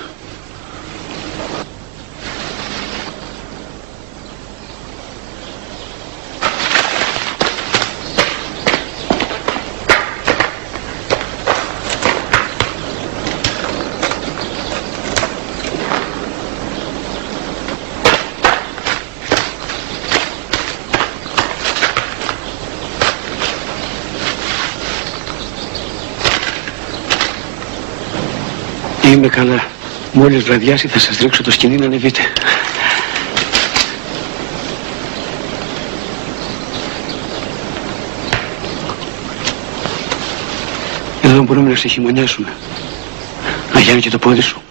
Είμαι καλά. Μόλις βραδιάσει θα σας ρίξω το σκηνή να ανεβείτε. Εδώ μπορούμε να σε χειμωνιάσουμε. Να γιάνει και το πόδι σου.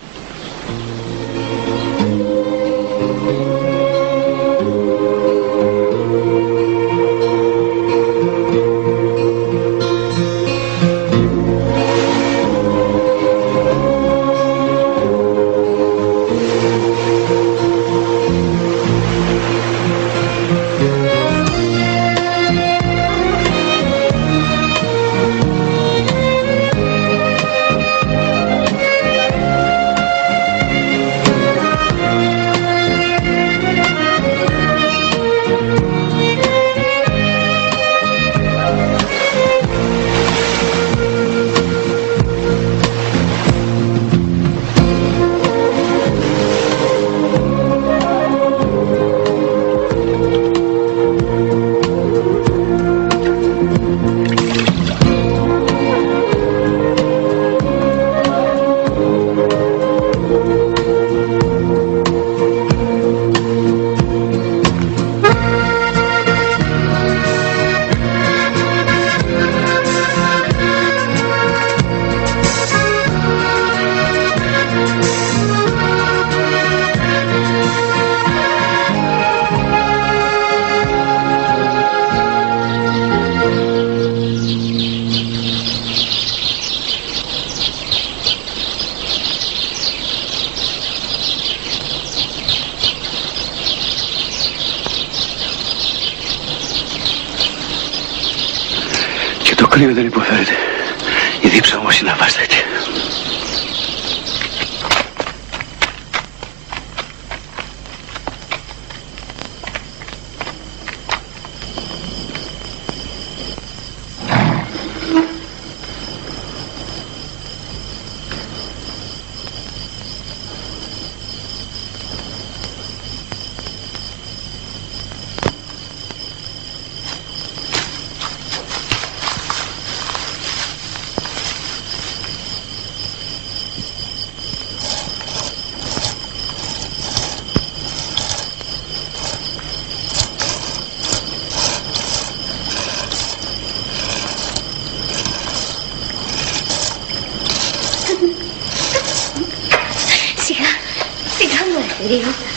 κρύο δεν υποφέρεται. Η δίψα όμως είναι αβάσταχτη.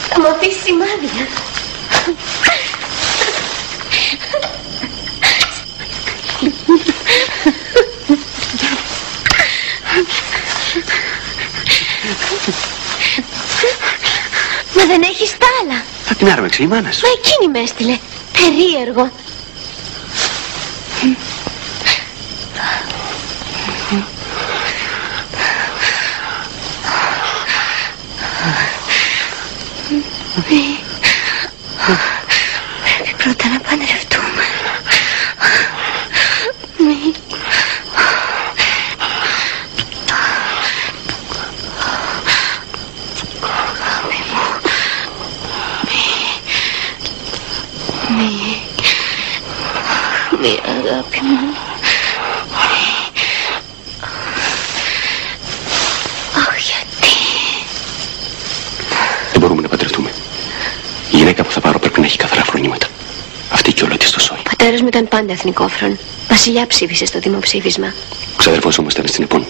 Θα μου αφήσει σημάδια. Μα δεν έχεις τάλα. Θα την άρμεξε η μάνα σου. Μα εκείνη με έστειλε. Περίεργο. Πρέπει πρώτα να παντρευτούμε. Μη αγάπη μου. Αχ, γιατί? Δεν μπορούμε να παντρευτούμε. Η γυναίκα που θα πάρω πρέπει να έχει καθαρά φρονήματα. Αυτή και όλο της το σόι. Ο πατέρας μου ήταν πάντα εθνικόφρον. Βασιλιά ψήφισε στο δημοψήφισμα. Ο ξαδερφός όμως ήταν στην ΕΠΟΝ.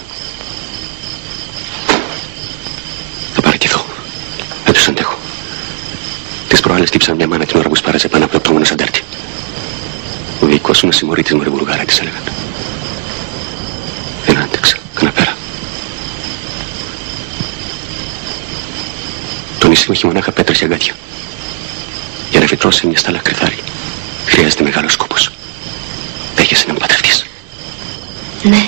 Θα παραιτηθώ. Δεν τους αντέχω. Τις προάλλες τύψαν μια μάνα την ώρα που σπάραζε πάνω από το πτώμα ενός αντάρτη. Ο δικός σου να συμμορεί μωρή βουλγάρα, της έλεγαν. Δεν άντεξα. Κάνα πέρα. Το νησί μου έχει μονάχα πέτρες και αγκάθια. Για να φυτρώσει μια στάλα κρυθάρι χρειάζεται μεγάλος σκόπος. Δέχεσαι να με παντρευτείς? Ναι.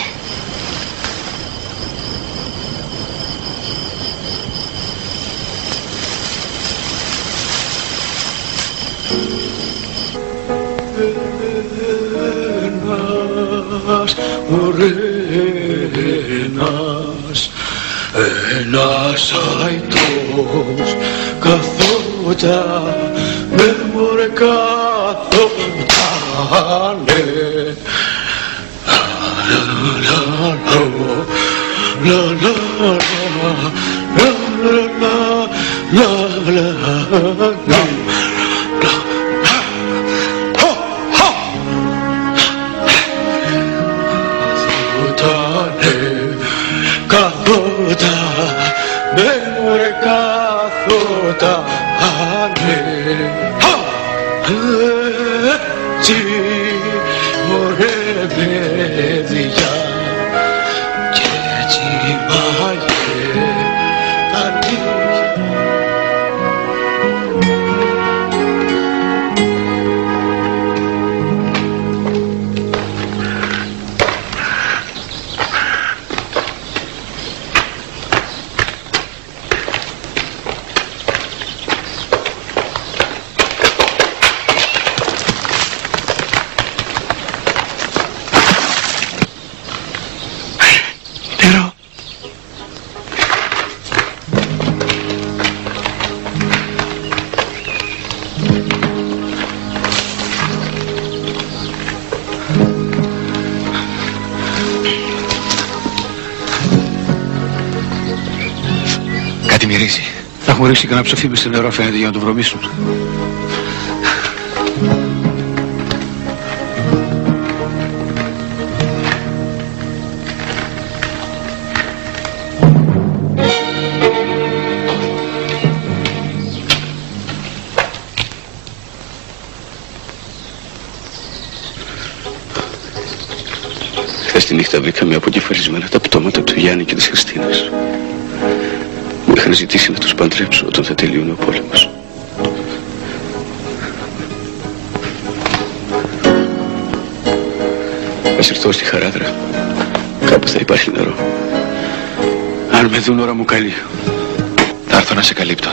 Ένας αϊτός καθόταν με μωρέ καθότανε. Κάτι μυρίζει. Θα έχουν ρίξει κανένα ψοφίμι στο νερό, φαίνεται, για να το βρωμίσουν. Χθες τη νύχτα βρήκαμε αποκεφαλισμένα τα πτώματα του Γιάννη και της Χριστίνας. Μου είχαν ζητήσει να τους παντρέψω όταν θα τελειώνει ο πόλεμος. ας έρθω στη Χαράδρα, κάπου θα υπάρχει νερό. Αν με δουν ώρα μου καλή. Θα έρθω να σε καλύπτω.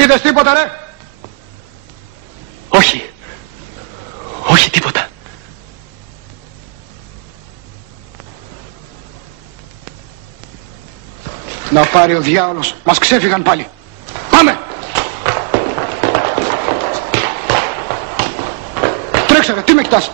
Είδες τίποτα ρε? Όχι. Όχι τίποτα. Να πάρει ο διάολος. Μας ξέφυγαν πάλι. Πάμε! Τρέξε ρε, τι με κοιτάς?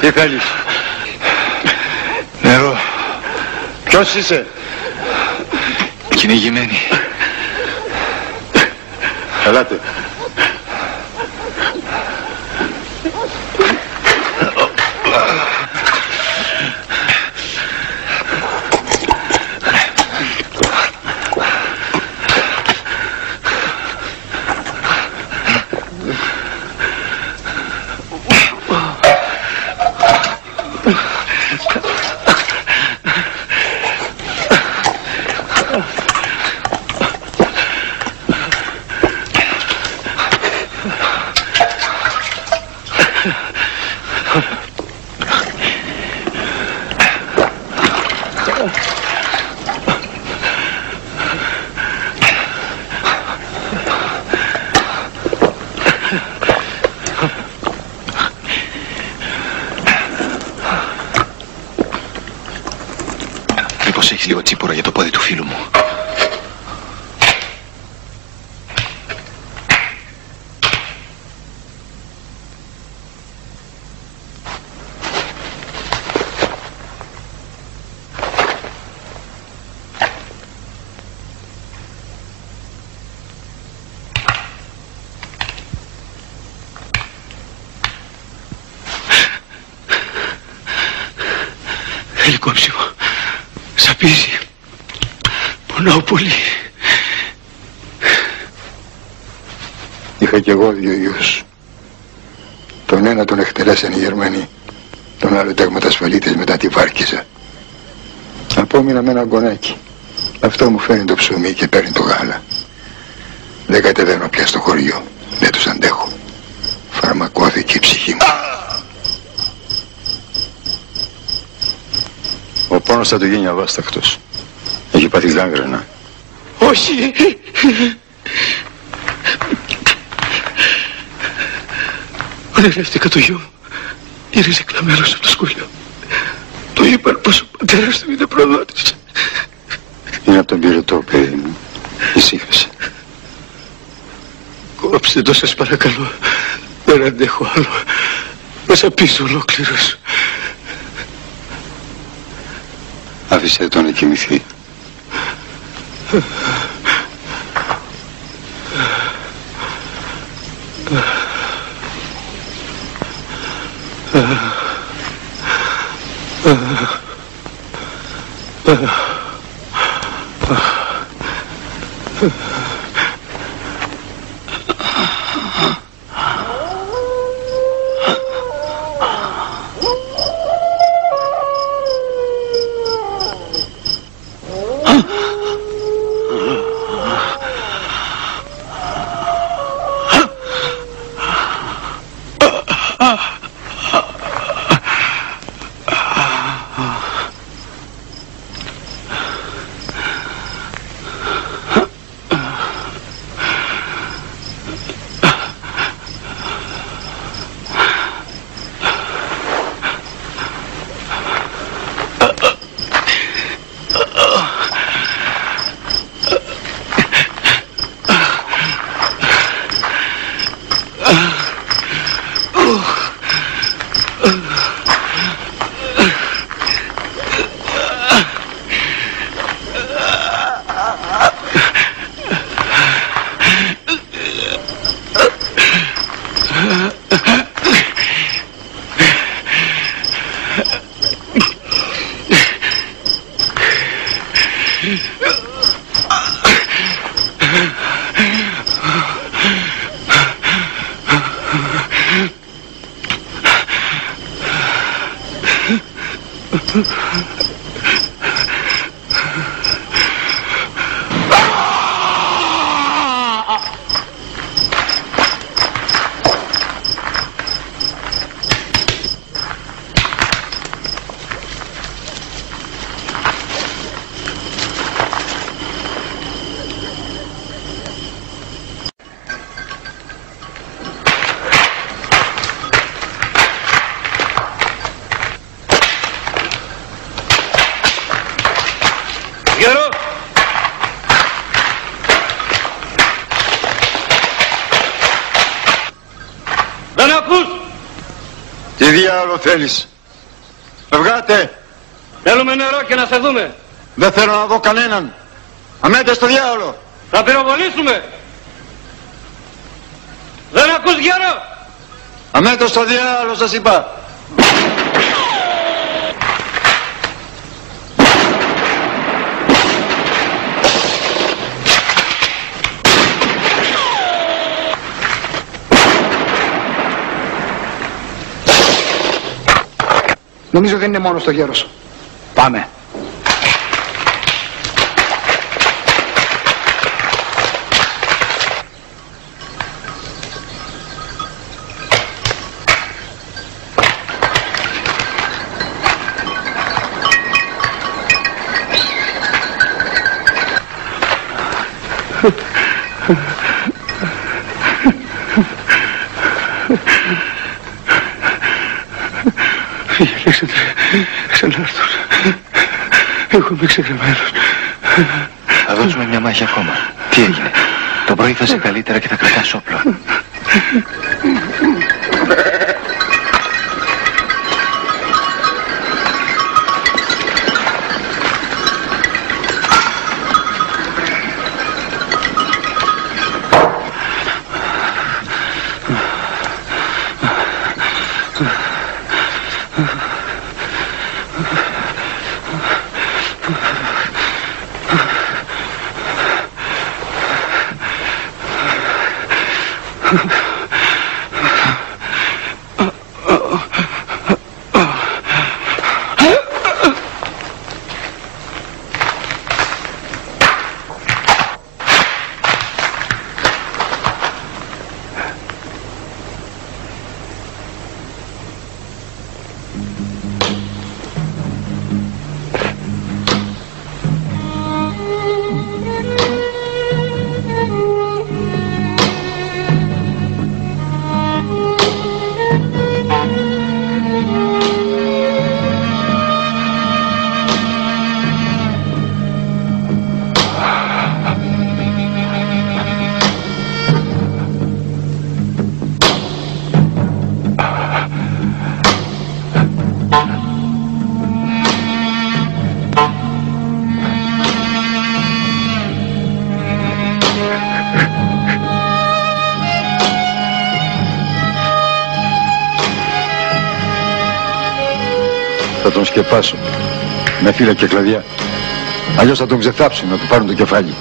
Τι θέλεις? Νερό. Ποιος είσαι? Κυνηγημένη. Ελάτε. Μήπως έχεις λίγο τσίπουρα για το πόδι του φίλου μου? Θέλει κόψιμο. Σαπίζει. Πονάω πολύ. Είχα κι εγώ 2 γιους. Τον ένα τον εκτελέσαν οι Γερμανοί. Τον άλλο ταγματασφαλίτες μετά τη βάρκιζα. Απόμεινα με ένα γκονάκι. Αυτό μου φέρνει το ψωμί και παίρνει το γάλα. Δεν κατεβαίνω πια στο χωριό. Δεν τους αντέχω. Φαρμακώθηκε η ψυχή μου. Ο πόνος θα του γίνει αβάσταχτος. Έχει πάθει γάγρανα. Όχι. Ονειρεύτηκα το γιο μου. Γύριζε κλαμμένος από το σχολείο. Του είπαν πως ο πατέρας του είναι προδότης. Είναι από τον πυρετό, παιδί μου. Ησύχασε. Κόψτε το σας παρακαλώ. Δεν αντέχω άλλο. Θα σαπίσω ολόκληρος. Άφησε τον να κοιμηθεί. Τι διάολο θέλεις? Βγάτε! Θέλουμε νερό και να σε δούμε. Δεν θέλω να δω κανέναν. Αμέντε στο διάολο. Θα πυροβολήσουμε. Δεν ακούς γέρο? Αμέντε στο διάολο σας είπα. Νομίζω δεν είναι μόνος το γέρος. Πάμε. Φύγε, Αλέξανδρε, ξανάρθουν. Εγώ είμαι ξεγραμμένος. Θα δώσουμε μια μάχη ακόμα. Τι έγινε? Το πρωί θα είσαι καλύτερα και θα κρατάς όπλο. Θα τον σκεπάσω με φύλλα και κλαδιά. Αλλιώς θα τον ξεθάψουν να του πάρουν το κεφάλι.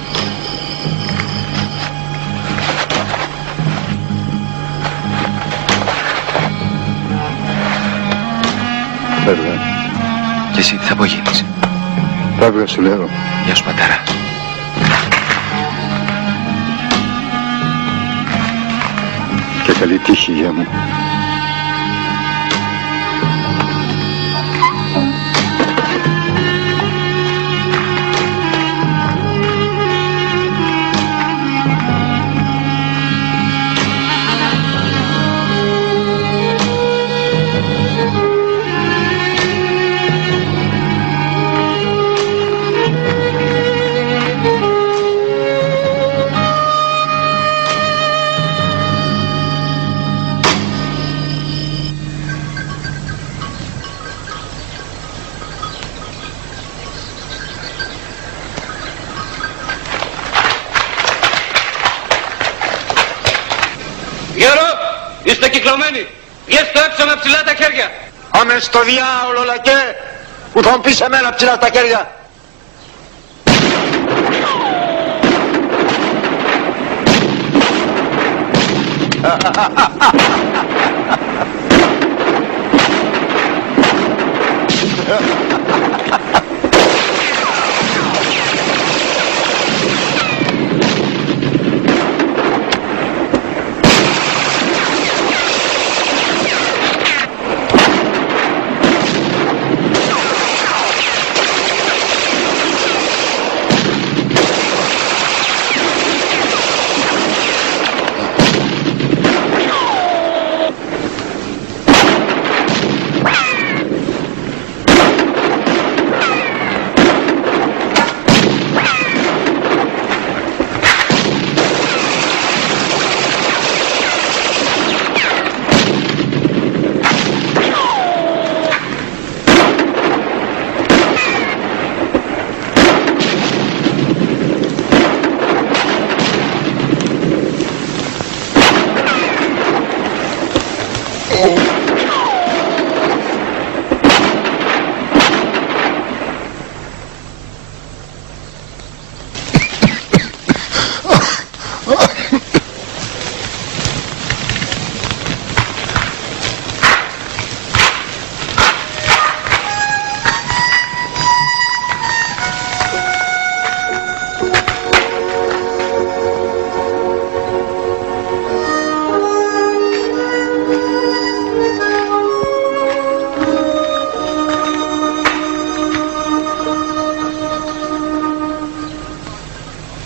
Φεύγα. Και εσύ τι θα απογίνεις? Φεύγα σου λέω. Γεια σου πατέρα. Και καλή τύχη για μου. Είστε κυκλωμένοι. Βγες έξω με ψηλά τα χέρια. Άμε στο διάολο λακέ που θα μου πεις εμένα ψηλά τα χέρια.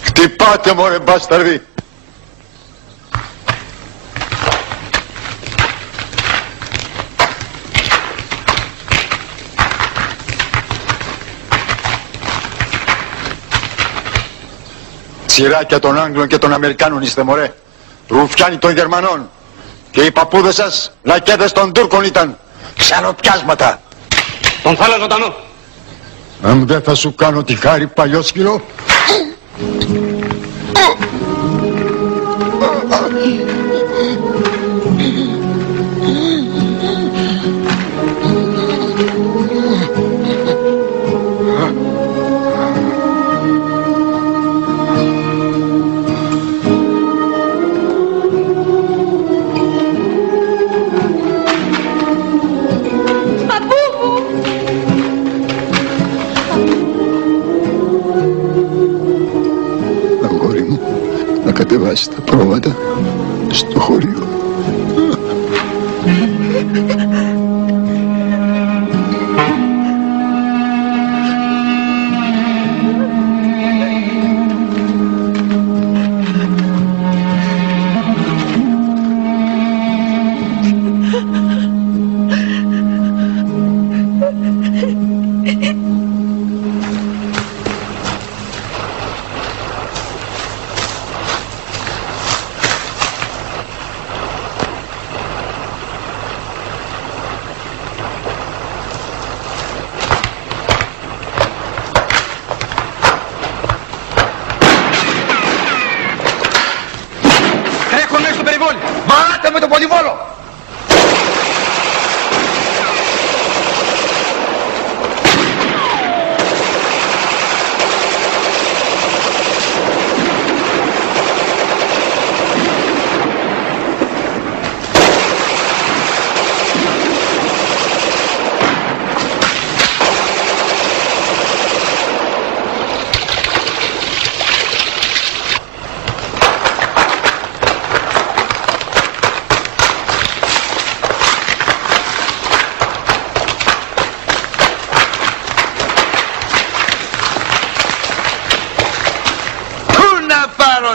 Χτυπάτε μωρέ μπάσταρδι. Τσιράκια των Άγγλων και των Αμερικάνων είστε μωρέ. Ρουφιάνοι των Γερμανών. Και οι παππούδες σας λακέδες των Τούρκων ήταν. Ξαροπιάσματα. Τον θέλω ζωντανό. Αν δεν θα σου κάνω τη χάρη παλιόσκυλο. Κατεβάσει τα πρόβατα στο χωριό.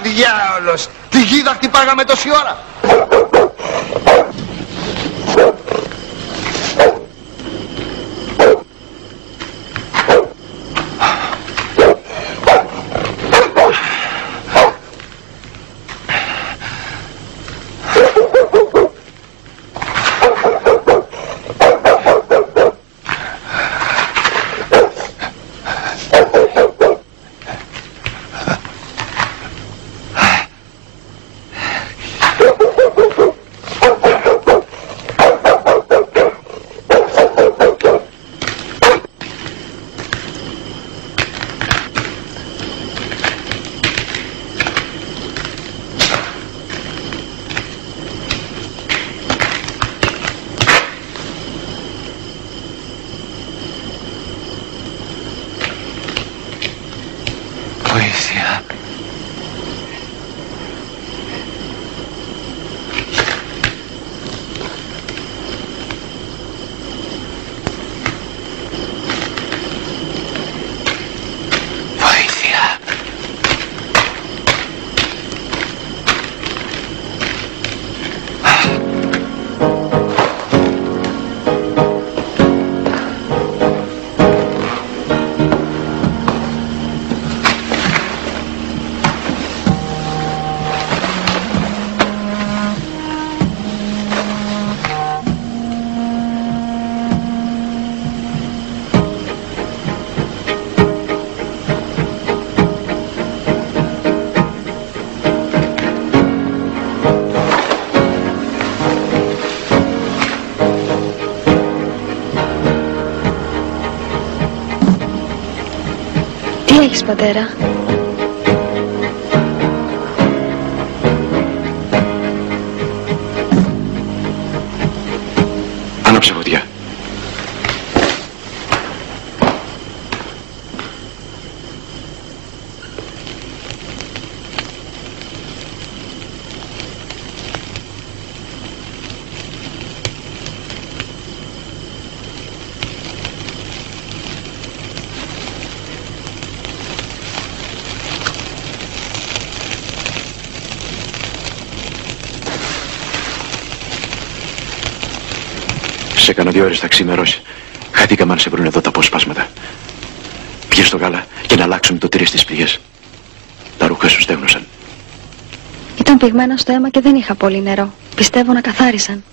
Διάολος! Τη γίδα χτυπάγαμε τόση ώρα! Βοήθεια. Τι έχεις, πατέρα? Άναψε φωτιά. Σε κάνα 2 ώρες θα ξημερώσει. Χαθήκαμε αν σε βρουν εδώ τα αποσπάσματα. Πιες στο γάλα και να αλλάξουμε το τυρί στις πληγές. Τα ρούχα σου στέγνωσαν. Ήταν πυγμένα στο αίμα και δεν είχα πολύ νερό. Πιστεύω να καθάρισαν.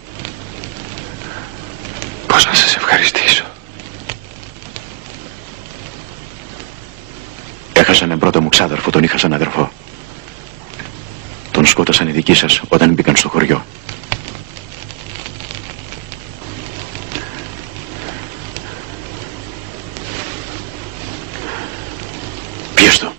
Πώς να σας ευχαριστήσω. Έχασα έναν πρώτο μου ξάδερφο, τον είχα σαν αδερφό. Τον σκότωσαν οι δικοί σας όταν μπήκαν στο χωριό. Πιες το.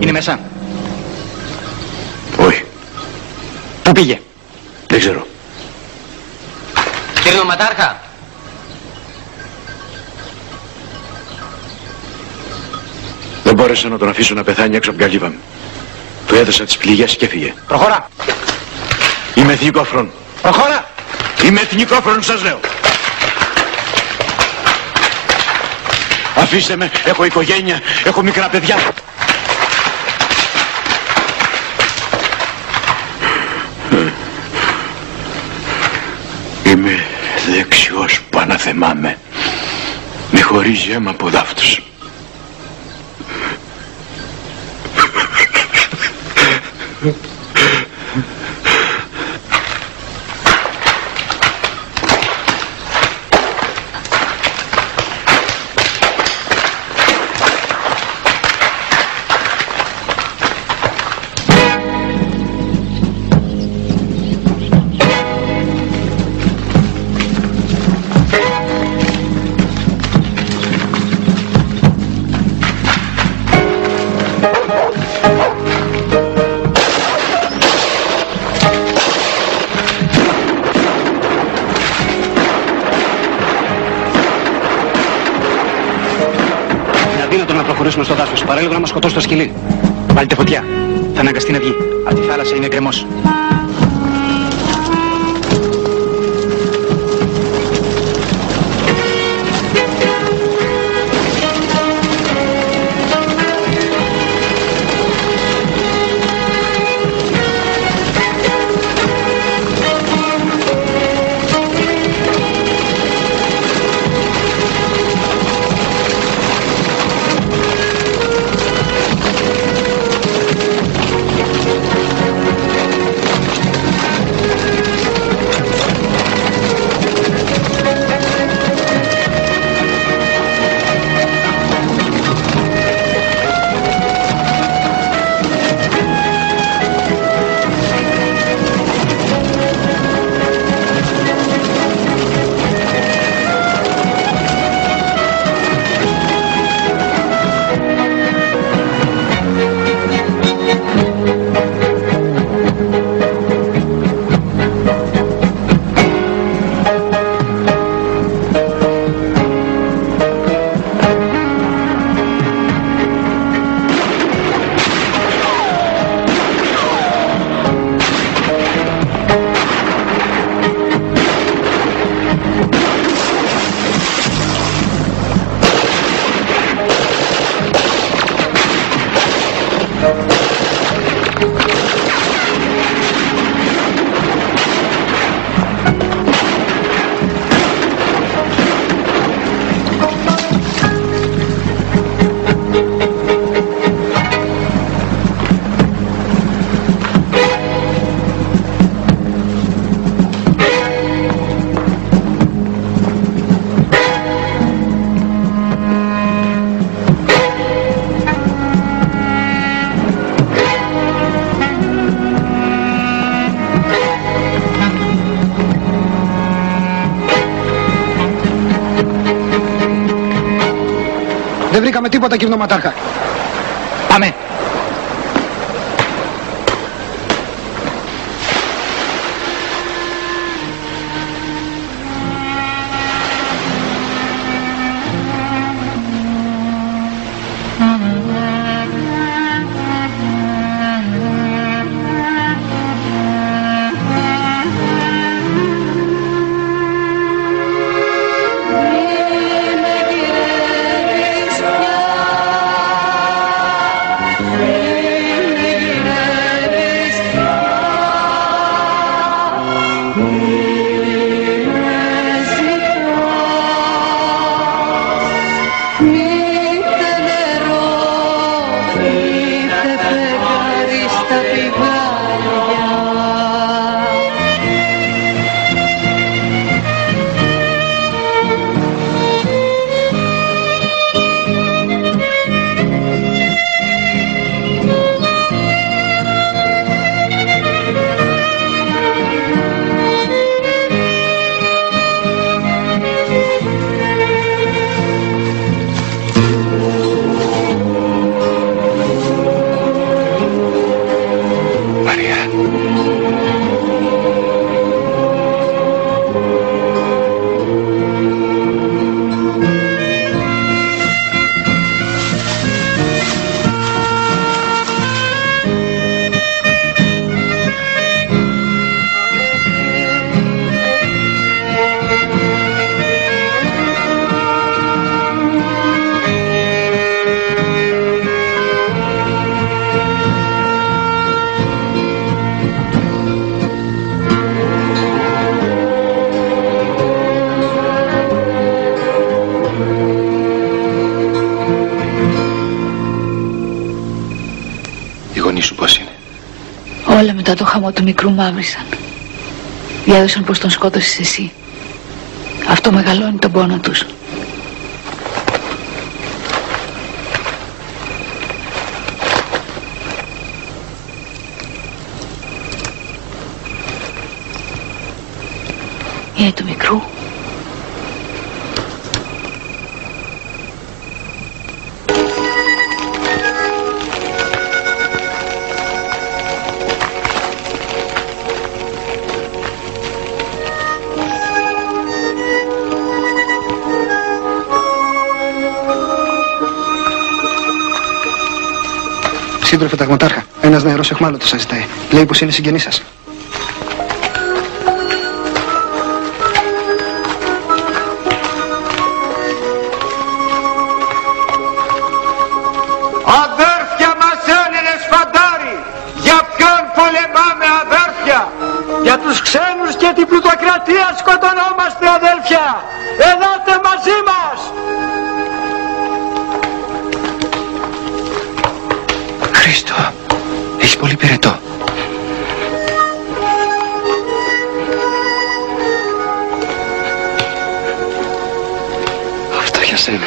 Είναι μέσα? Όχι. Πού πήγε? Δεν ξέρω. Κύριε Ματάρχα. Δεν μπόρεσα να τον αφήσω να πεθάνει έξω από την καλύβα μου. Του έδωσα τις πληγές και έφυγε. Προχώρα. Είμαι εθνικόφρον. Προχώρα. Είμαι εθνικόφρον, σας λέω. Αφήστε με, έχω οικογένεια, έχω μικρά παιδιά. Είμαι δεξιός που αναθεμάμαι. Με χωρίζει αίμα από δάφτους. Στο δάσος, παρέλογο να μας σκοτώσει το σκυλί. Βάλτε φωτιά. Θα αναγκαστεί να βγει. Από τη θάλασσα είναι γκρεμός. Δεν βρήκαμε τίποτα, κυβνωματάρχα. Πάμε. Όλα μετά το χαμό του μικρού μαύρισαν. Διάδωσαν πως τον σκότωσες εσύ. Αυτό μεγαλώνει τον πόνο τους. Είναι του μικρού. Σύντροφε ταγματάρχα, ένας νεαρός εχμάλωτος σας ζητάει. Λέει πως είναι συγγενής σας. Αδέρφια μας Έλληνες φαντάρι, για ποιον πολεμάμε αδέρφια? Για τους ξένους και την πλουτοκρατία σκοτωνόμαστε αδέλφια. Ελάτε μαζί μας. Χρήστο, έχεις πολύ πυρετό. Αυτό για σένα.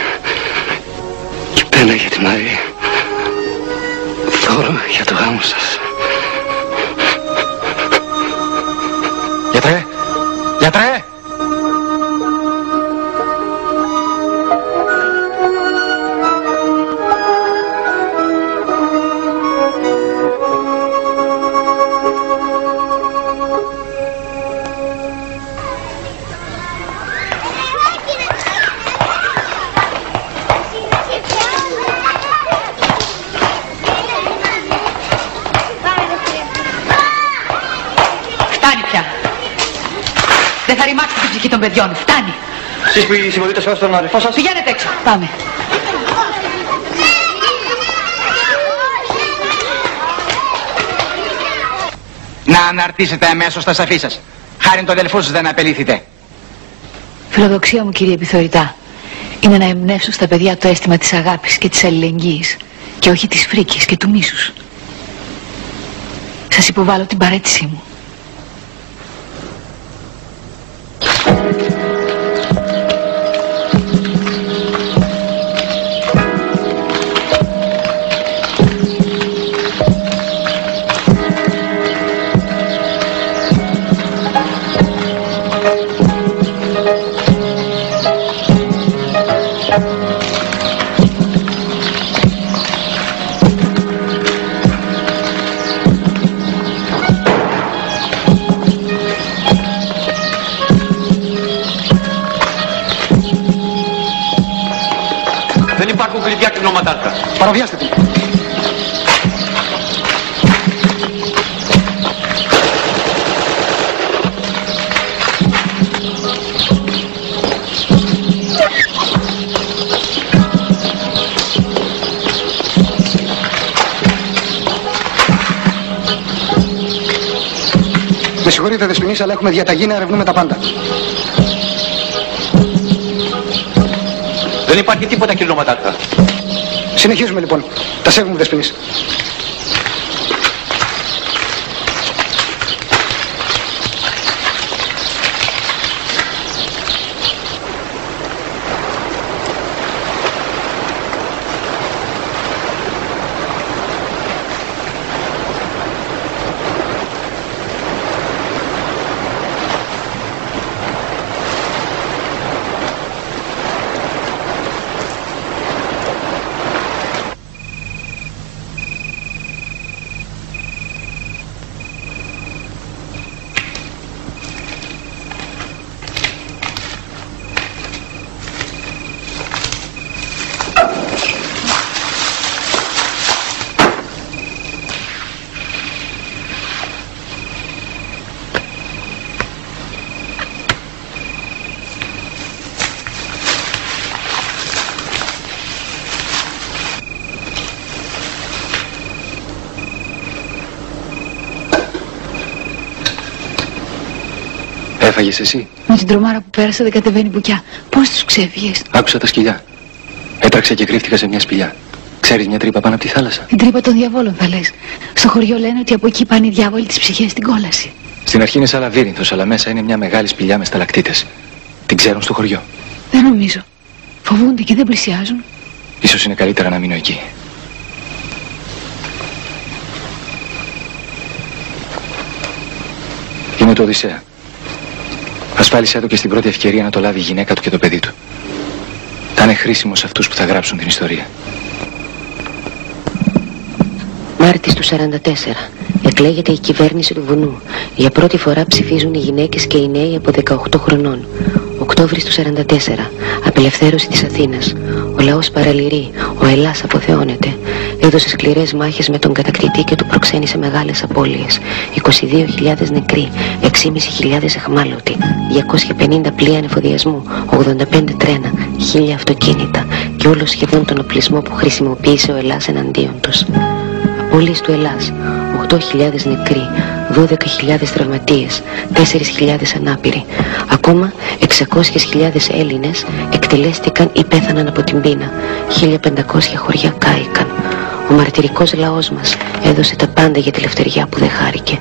Και πένα για τη Μαρία. Δώρο για το γάμο σας. Γιατρέ! Γιατρέ! Δεν θα ρημάξετε την ψυχή των παιδιών. Φτάνει. Εσείς που συμμορείτε σε τον αδερφό σας. Πηγαίνετε έξω. Πάμε. Να αναρτήσετε αμέσως τα σαφή σας. Χάριν τον αδελφό σας δεν απελήθητε. Φιλοδοξία μου, κύριε επιθεωρητά, είναι να εμπνεύσω στα παιδιά το αίσθημα της αγάπης και της αλληλεγγύης και όχι της φρίκης και του μίσους. Σας υποβάλλω την παραίτησή μου. Δεν υπάρχουν κλειδιά κλινόματάρχα. Παραβιάστε την. Με συγχωρείτε Δεσποινής, αλλά έχουμε διαταγή να ερευνούμε τα πάντα. Δεν υπάρχει τίποτα κλινόματάρχα. Συνεχίζουμε λοιπόν. Τα σέβουμε Δεσποινής. Έφαγες εσύ? Με την τρομάρα που πέρασα δεν κατεβαίνει μπουκιά. Πώς τους ξέφυγες? Άκουσα τα σκυλιά. Έτραξα και κρύφτηκα σε μια σπηλιά. Ξέρεις μια τρύπα πάνω από τη θάλασσα? Την τρύπα των διαβόλων θα λες. Στο χωριό λένε ότι από εκεί πάνε οι διάβολοι τις ψυχές στην κόλαση. Στην αρχή είναι σαν λαβύρινθος, αλλά μέσα είναι μια μεγάλη σπηλιά με σταλακτίτες. Την ξέρουν στο χωριό. Δεν νομίζω. Φοβούνται και δεν πλησιάζουν. Ίσως είναι καλύτερα να μείνω εκεί. Είναι το Οδυσσέα. Ασφάλισε το και στην πρώτη ευκαιρία να το λάβει η γυναίκα του και το παιδί του. Θα είναι χρήσιμο σε αυτούς που θα γράψουν την ιστορία. Μάρτης του 44. Εκλέγεται η κυβέρνηση του βουνού. Για πρώτη φορά ψηφίζουν οι γυναίκες και οι νέοι από 18 χρονών. Οκτώβρης του 44. Απελευθέρωση της Αθήνας. Ο λαός παραλυρεί. Ο Ελλάς αποθεώνεται. Έδωσε σκληρές μάχες με τον κατακτητή και του προξένησε μεγάλες απώλειες. 22.000 νεκροί, 6.500 εχμάλωτοι, 250 πλοία ανεφοδιασμού, 85 τρένα, 1.000 αυτοκίνητα και όλο σχεδόν τον οπλισμό που χρησιμοποίησε ο Ελλάς εναντίον τους. Απώλειες του Ελλάς, 8.000 νεκροί, 12.000 τραυματίες, 4.000 ανάπηροι. Ακόμα 600.000 Έλληνες εκτελέστηκαν ή πέθαναν από την πείνα. 1.500 χωριά κάηκαν. Ο μαρτυρικός λαός μας έδωσε τα πάντα για τη λευτεριά που δεν χάρηκε.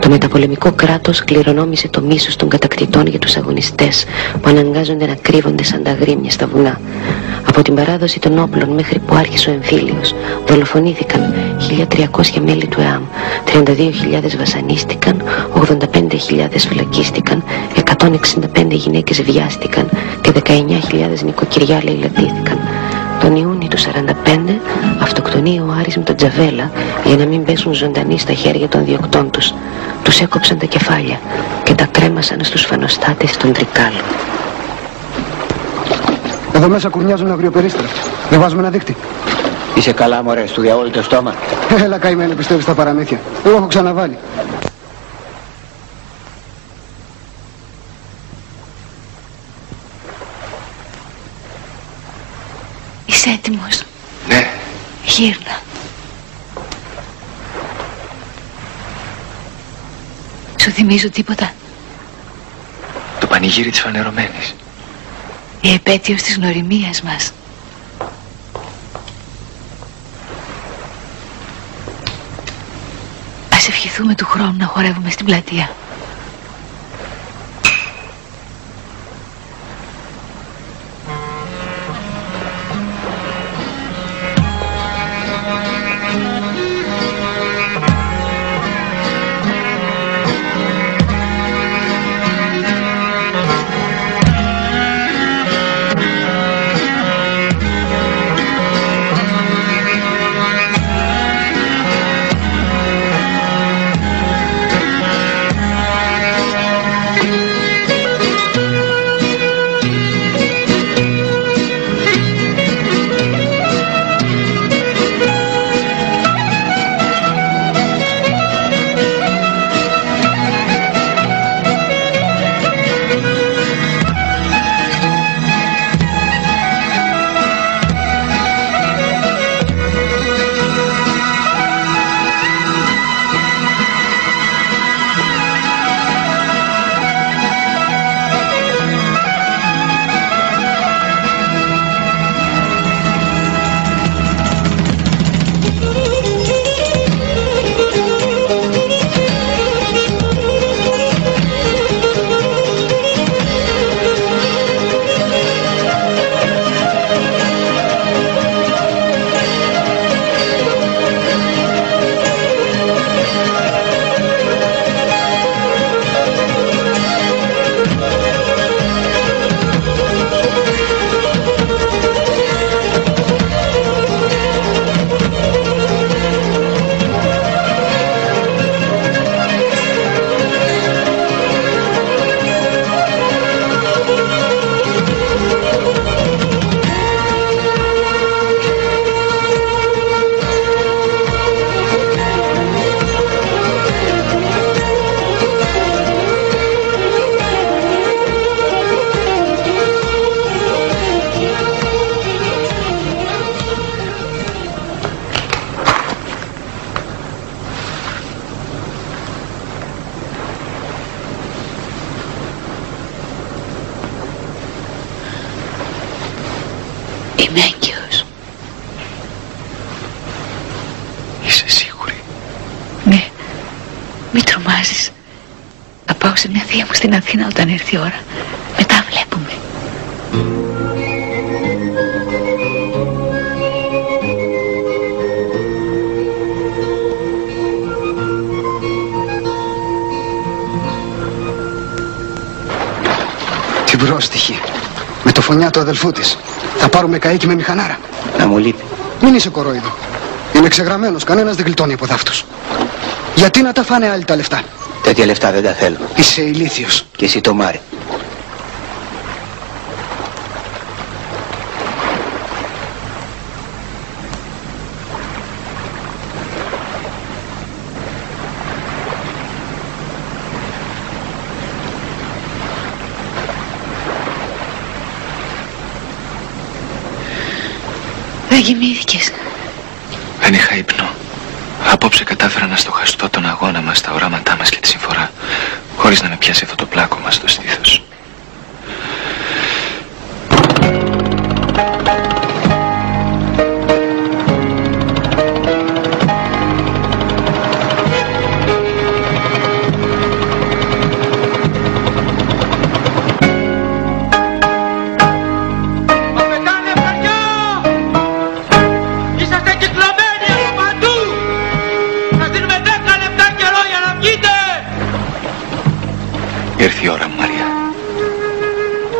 Το μεταπολεμικό κράτος κληρονόμησε το μίσος των κατακτητών για τους αγωνιστές που αναγκάζονται να κρύβονται σαν τα γρήμια στα βουνά. Από την παράδοση των όπλων μέχρι που άρχισε ο εμφύλιος δολοφονήθηκαν 1.300 μέλη του ΕΑΜ, 32.000 βασανίστηκαν, 85.000 φυλακίστηκαν, 165 γυναίκες βιάστηκαν και 19.000 νοικοκυριά λαιλατήθηκαν. Τον Ιούνιο του 45 αυτοκτονεί ο Άρης με τον Τζαβέλα για να μην πέσουν ζωντανοί στα χέρια των διοκτών τους. Τους έκοψαν τα κεφάλια και τα κρέμασαν στους φανοστάτες των Τρικάλων. Εδώ μέσα κουρνιάζουν αγριοπερίστρα. Δεν βάζουμε ένα δίκτυ. Είσαι καλά μωρέ, του διαόλου το στόμα. Έλα καημένε, πιστεύεις στα παραμύθια. Εγώ έχω ξαναβάλει. Είσαι έτοιμος? Ναι. Γύρνα. Σου θυμίζω τίποτα? Το πανηγύρι της φανερωμένης. Η επέτειος της γνωριμίας μας. Ας ευχηθούμε του χρόνου να χορεύουμε στην πλατεία. Είμαι έγκυος. Είσαι σίγουρη? Ναι. Μη τρομάζεις. Θα πάω σε μια θεία μου στην Αθήνα όταν έρθει η ώρα. Μετά βλέπουμε. Τι πρόστιχη. Με το φωνιά του αδελφού της. Θα πάρουμε καίκι με μηχανάρα. Να μου λείπει. Μην είσαι κορόιδο. Είναι ξεγραμμένος. Κανένας δεν γλιτώνει από δάφτους. Γιατί να τα φάνε άλλοι τα λεφτά? Τέτοια λεφτά δεν τα θέλω. Είσαι ηλίθιος. Και εσύ το Μάρι. Δεν κοιμήθηκες? Δεν είχα ύπνο. Απόψε κατάφερα να στοχαστώ τον αγώνα μας, τα οράματά μας και τη συμφορά, χωρίς να με πιάσει αυτό το πλάκωμα στο στήθος. Ήρθε η ώρα μου, Μαρία.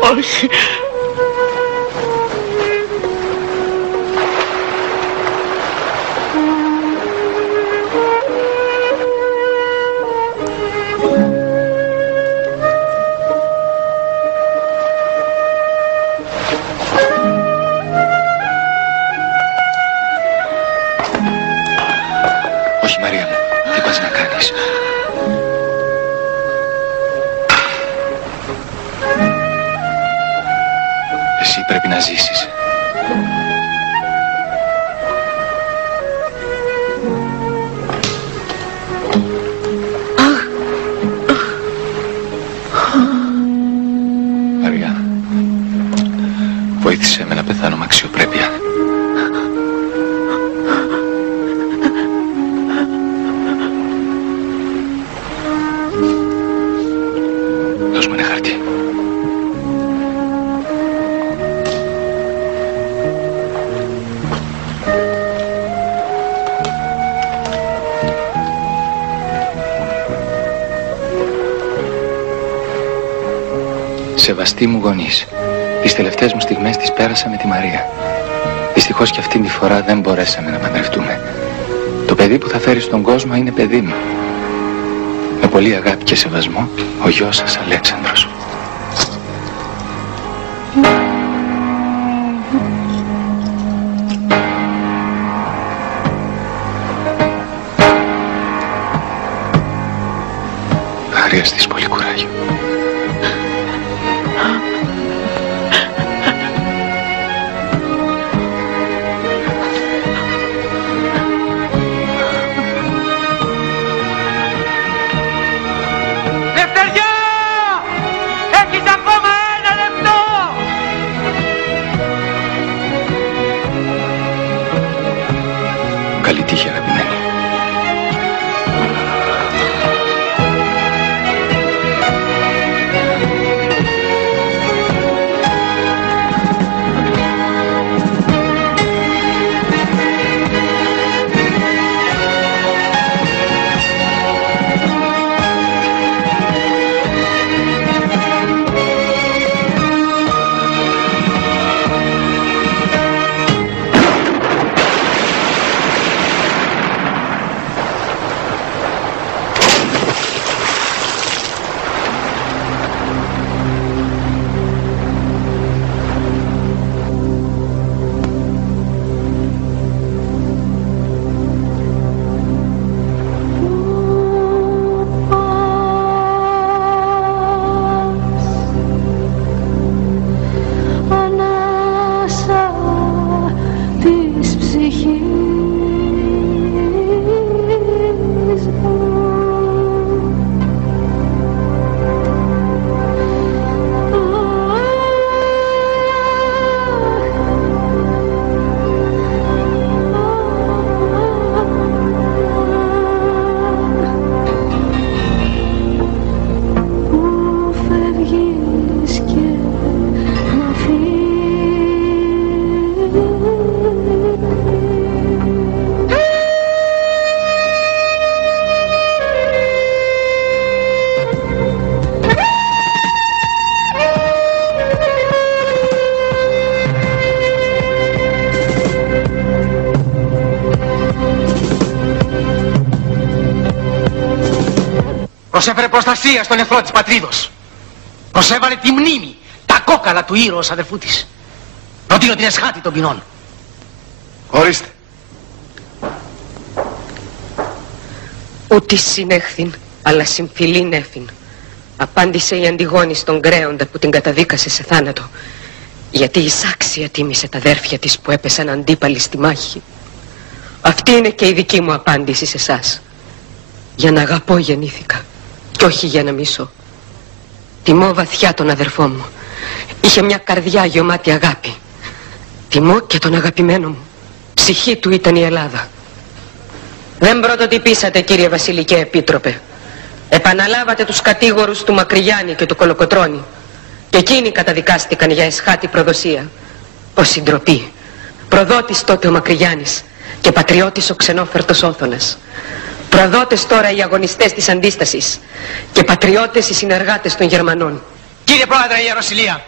Όχι. Όχι, Μαρία μου. Τι πας να κάνεις? Εσύ πρέπει να ζήσεις. Μαρία, βοήθησέ με να πεθάνω με αξιοπρέπεια. Δώσ' μου ένα χαρτί. Σεβαστοί μου γονείς, τις τελευταίες μου στιγμές τις πέρασα με τη Μαρία. Δυστυχώς και αυτήν τη φορά δεν μπορέσαμε να παντρευτούμε. Το παιδί που θα φέρει στον κόσμο είναι παιδί μου. Με πολύ αγάπη και σεβασμό, ο γιος σας Αλέξανδρος. Θα χρειαστείς πολύ κουράγιο. Καλή τύχη, αγαπημένη. Προσέφερε προστασία στον εχθρό της πατρίδος. Προσέβαλε τη μνήμη, τα κόκαλα του ήρωος αδερφού της. Προτείνω την εσχάτη των ποινών. Ορίστε. Ούτι συνέχθην, αλλά συμφιλήν έφην. Απάντησε η Αντιγόνη στον Κρέοντα που την καταδίκασε σε θάνατο. Γιατί εισάξια τίμησε τα αδέρφια της που έπεσαν αντίπαλοι στη μάχη. Αυτή είναι και η δική μου απάντηση σε εσάς. Για να αγαπώ γεννήθηκα κι όχι για να μισώ. Τιμώ βαθιά τον αδερφό μου. Είχε μια καρδιά γεμάτη αγάπη. Τιμώ και τον αγαπημένο μου. Ψυχή του ήταν η Ελλάδα. Δεν πρωτοτυπήσατε, κύριε Βασιλικέ Επίτροπε. Επαναλάβατε τους κατήγορους του Μακρυγιάννη και του Κολοκοτρώνη. Και εκείνοι καταδικάστηκαν για εσχάτη προδοσία. Ως ντροπή. Προδότης τότε ο Μακρυγιάννης και πατριώτης ο ξενόφερτος Όθωνας. Προδότες τώρα οι αγωνιστές της αντίστασης και πατριώτες οι συνεργάτες των Γερμανών. Κύριε Πρόεδρε, η Ιεροσυλία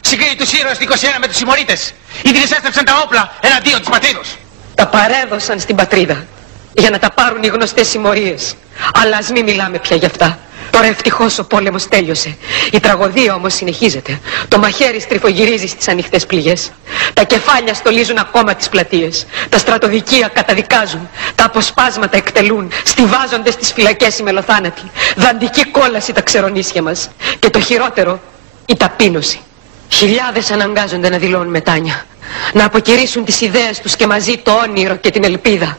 συγκρίνει τους ήρωες του 21 με τους συμμορίτες. Οι δίνες έστρεψαν τα όπλα εναντίον της πατρίδος. Τα παρέδωσαν στην πατρίδα για να τα πάρουν οι γνωστές συμμορίες. Αλλά ας μην μιλάμε πια γι' αυτά. Τώρα ευτυχώς ο πόλεμος τέλειωσε. Η τραγωδία όμως συνεχίζεται. Το μαχαίρι στριφογυρίζει στις ανοιχτές πληγές. Τα κεφάλια στολίζουν ακόμα τις πλατείες. Τα στρατοδικεία καταδικάζουν. Τα αποσπάσματα εκτελούν. Στιβάζονται στις φυλακές οι μελοθάνατοι. Δαντική κόλαση τα ξερονίσια μας. Και το χειρότερο, η ταπείνωση. Χιλιάδες αναγκάζονται να δηλώνουν μετάνια. Να αποκηρύσουν τις ιδέες τους και μαζί το όνειρο και την ελπίδα.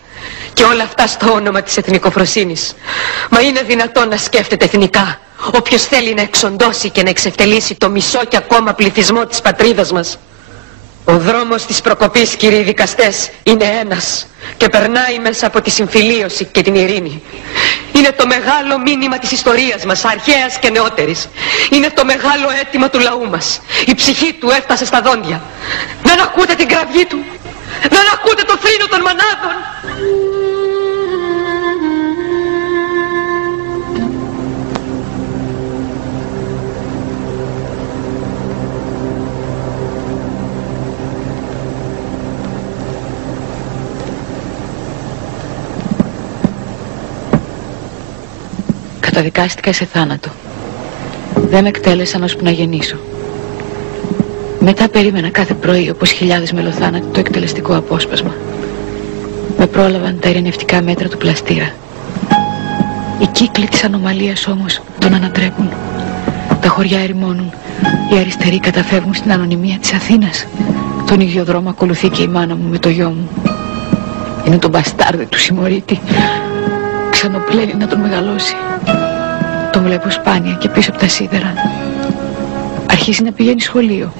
Και όλα αυτά στο όνομα της εθνικοφροσύνης. Μα είναι δυνατόν να σκέφτεται εθνικά όποιος θέλει να εξοντώσει και να εξευτελίσει το μισό και ακόμα πληθυσμό της πατρίδας μας? Ο δρόμος της προκοπής, κύριοι δικαστές, είναι ένας και περνάει μέσα από τη συμφιλίωση και την ειρήνη. Είναι το μεγάλο μήνυμα της ιστορίας μας, αρχαίας και νεότερης. Είναι το μεγάλο αίτημα του λαού μας. Η ψυχή του έφτασε στα δόντια. Δεν ακούτε την κραυγή του? Δεν ακούτε το θρήνο των μανάδων? Καταδικάστηκα σε θάνατο. Δεν με εκτέλεσαν ώσπου να γεννήσω. Μετά περίμενα κάθε πρωί, όπως χιλιάδες μελοθάνατοι, το εκτελεστικό απόσπασμα. Με πρόλαβαν τα ειρηνευτικά μέτρα του πλαστήρα. Οι κύκλοι της ανομαλίας όμως τον ανατρέπουν. Τα χωριά ερημώνουν. Οι αριστεροί καταφεύγουν στην ανωνυμία της Αθήνας. Τον ίδιο δρόμο ακολουθεί και η μάνα μου με το γιο μου. Είναι το μπαστάρδι του συμμορίτη. Ξανοπλένει να τον μεγαλώσει. Τον βλέπω σπάνια και πίσω από τα σίδερα. Αρχίζει να πηγαίνει σχολείο.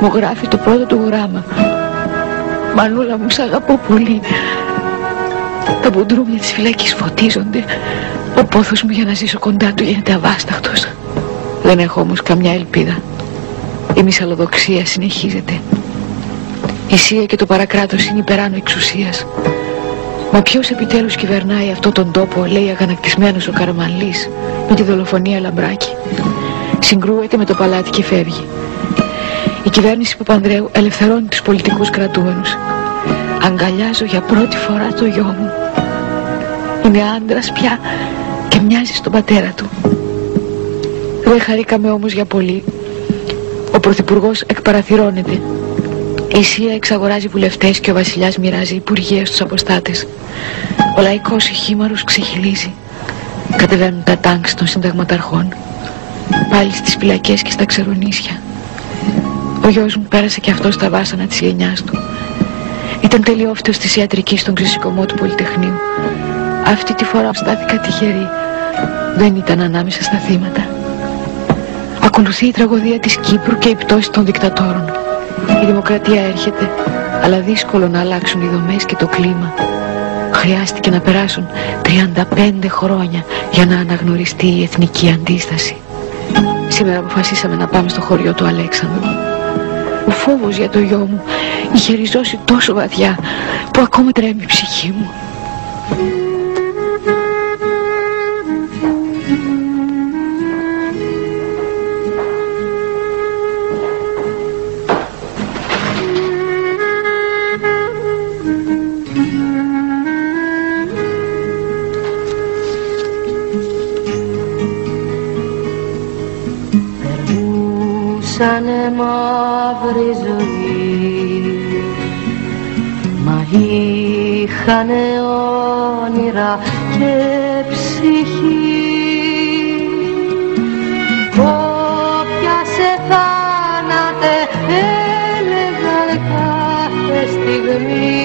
Μου γράφει το πρώτο του γράμμα. Μανούλα μου, σ' αγαπώ πολύ. Τα μπουντρούμια της φυλακής φωτίζονται. Ο πόθος μου για να ζήσω κοντά του γίνεται αβάσταχτος. Δεν έχω όμως καμιά ελπίδα. Η μυσαλλοδοξία συνεχίζεται. Η Σία και το παρακράτος είναι υπεράνω εξουσίας. Μα ποιος επιτέλους κυβερνάει αυτόν τον τόπο, λέει αγανακτισμένος ο Καραμανλής, με τη δολοφονία Λαμπράκη. Συγκρούεται με το παλάτι και φεύγει. Η κυβέρνηση Παπανδρέου ελευθερώνει τους πολιτικούς κρατούμενους. Αγκαλιάζω για πρώτη φορά το γιο μου. Είναι άντρας πια και μοιάζει στον πατέρα του. Δεν χαρήκαμε όμως για πολύ. Ο πρωθυπουργός εκπαραθυρώνεται. Η Σία εξαγοράζει βουλευτές και ο βασιλιάς μοιράζει υπουργεία στους αποστάτες. Ο λαϊκός χήμαρος ξεχυλίζει. Κατεβαίνουν τα τάγκς των συνταγματαρχών. Πάλι στις φυλακές και στα ξερονίσια. Ο γιος μου πέρασε και αυτό στα βάσανα της γενιάς του. Ήταν τελειόφυτος της ιατρικής στον ξεσηκωμό του Πολυτεχνείου. Αυτή τη φορά στάθηκα τυχερή. Δεν ήταν ανάμεσα στα θύματα. Ακολουθεί η τραγωδία της Κύπρου και η πτώση των δικτατόρων. Η δημοκρατία έρχεται, αλλά δύσκολο να αλλάξουν οι δομές και το κλίμα. Χρειάστηκε να περάσουν 35 χρόνια για να αναγνωριστεί η εθνική αντίσταση. Σήμερα αποφασίσαμε να πάμε στο χωριό του Αλέξανδρου. Ο φόβος για το γιο μου είχε ριζώσει τόσο βαθιά που ακόμα τρέμει η ψυχή μου. μαύρη ζωή. Μα είχανε όνειρα και ψυχή. Όποια σε θάνατε έλεγαν κάθε στιγμή.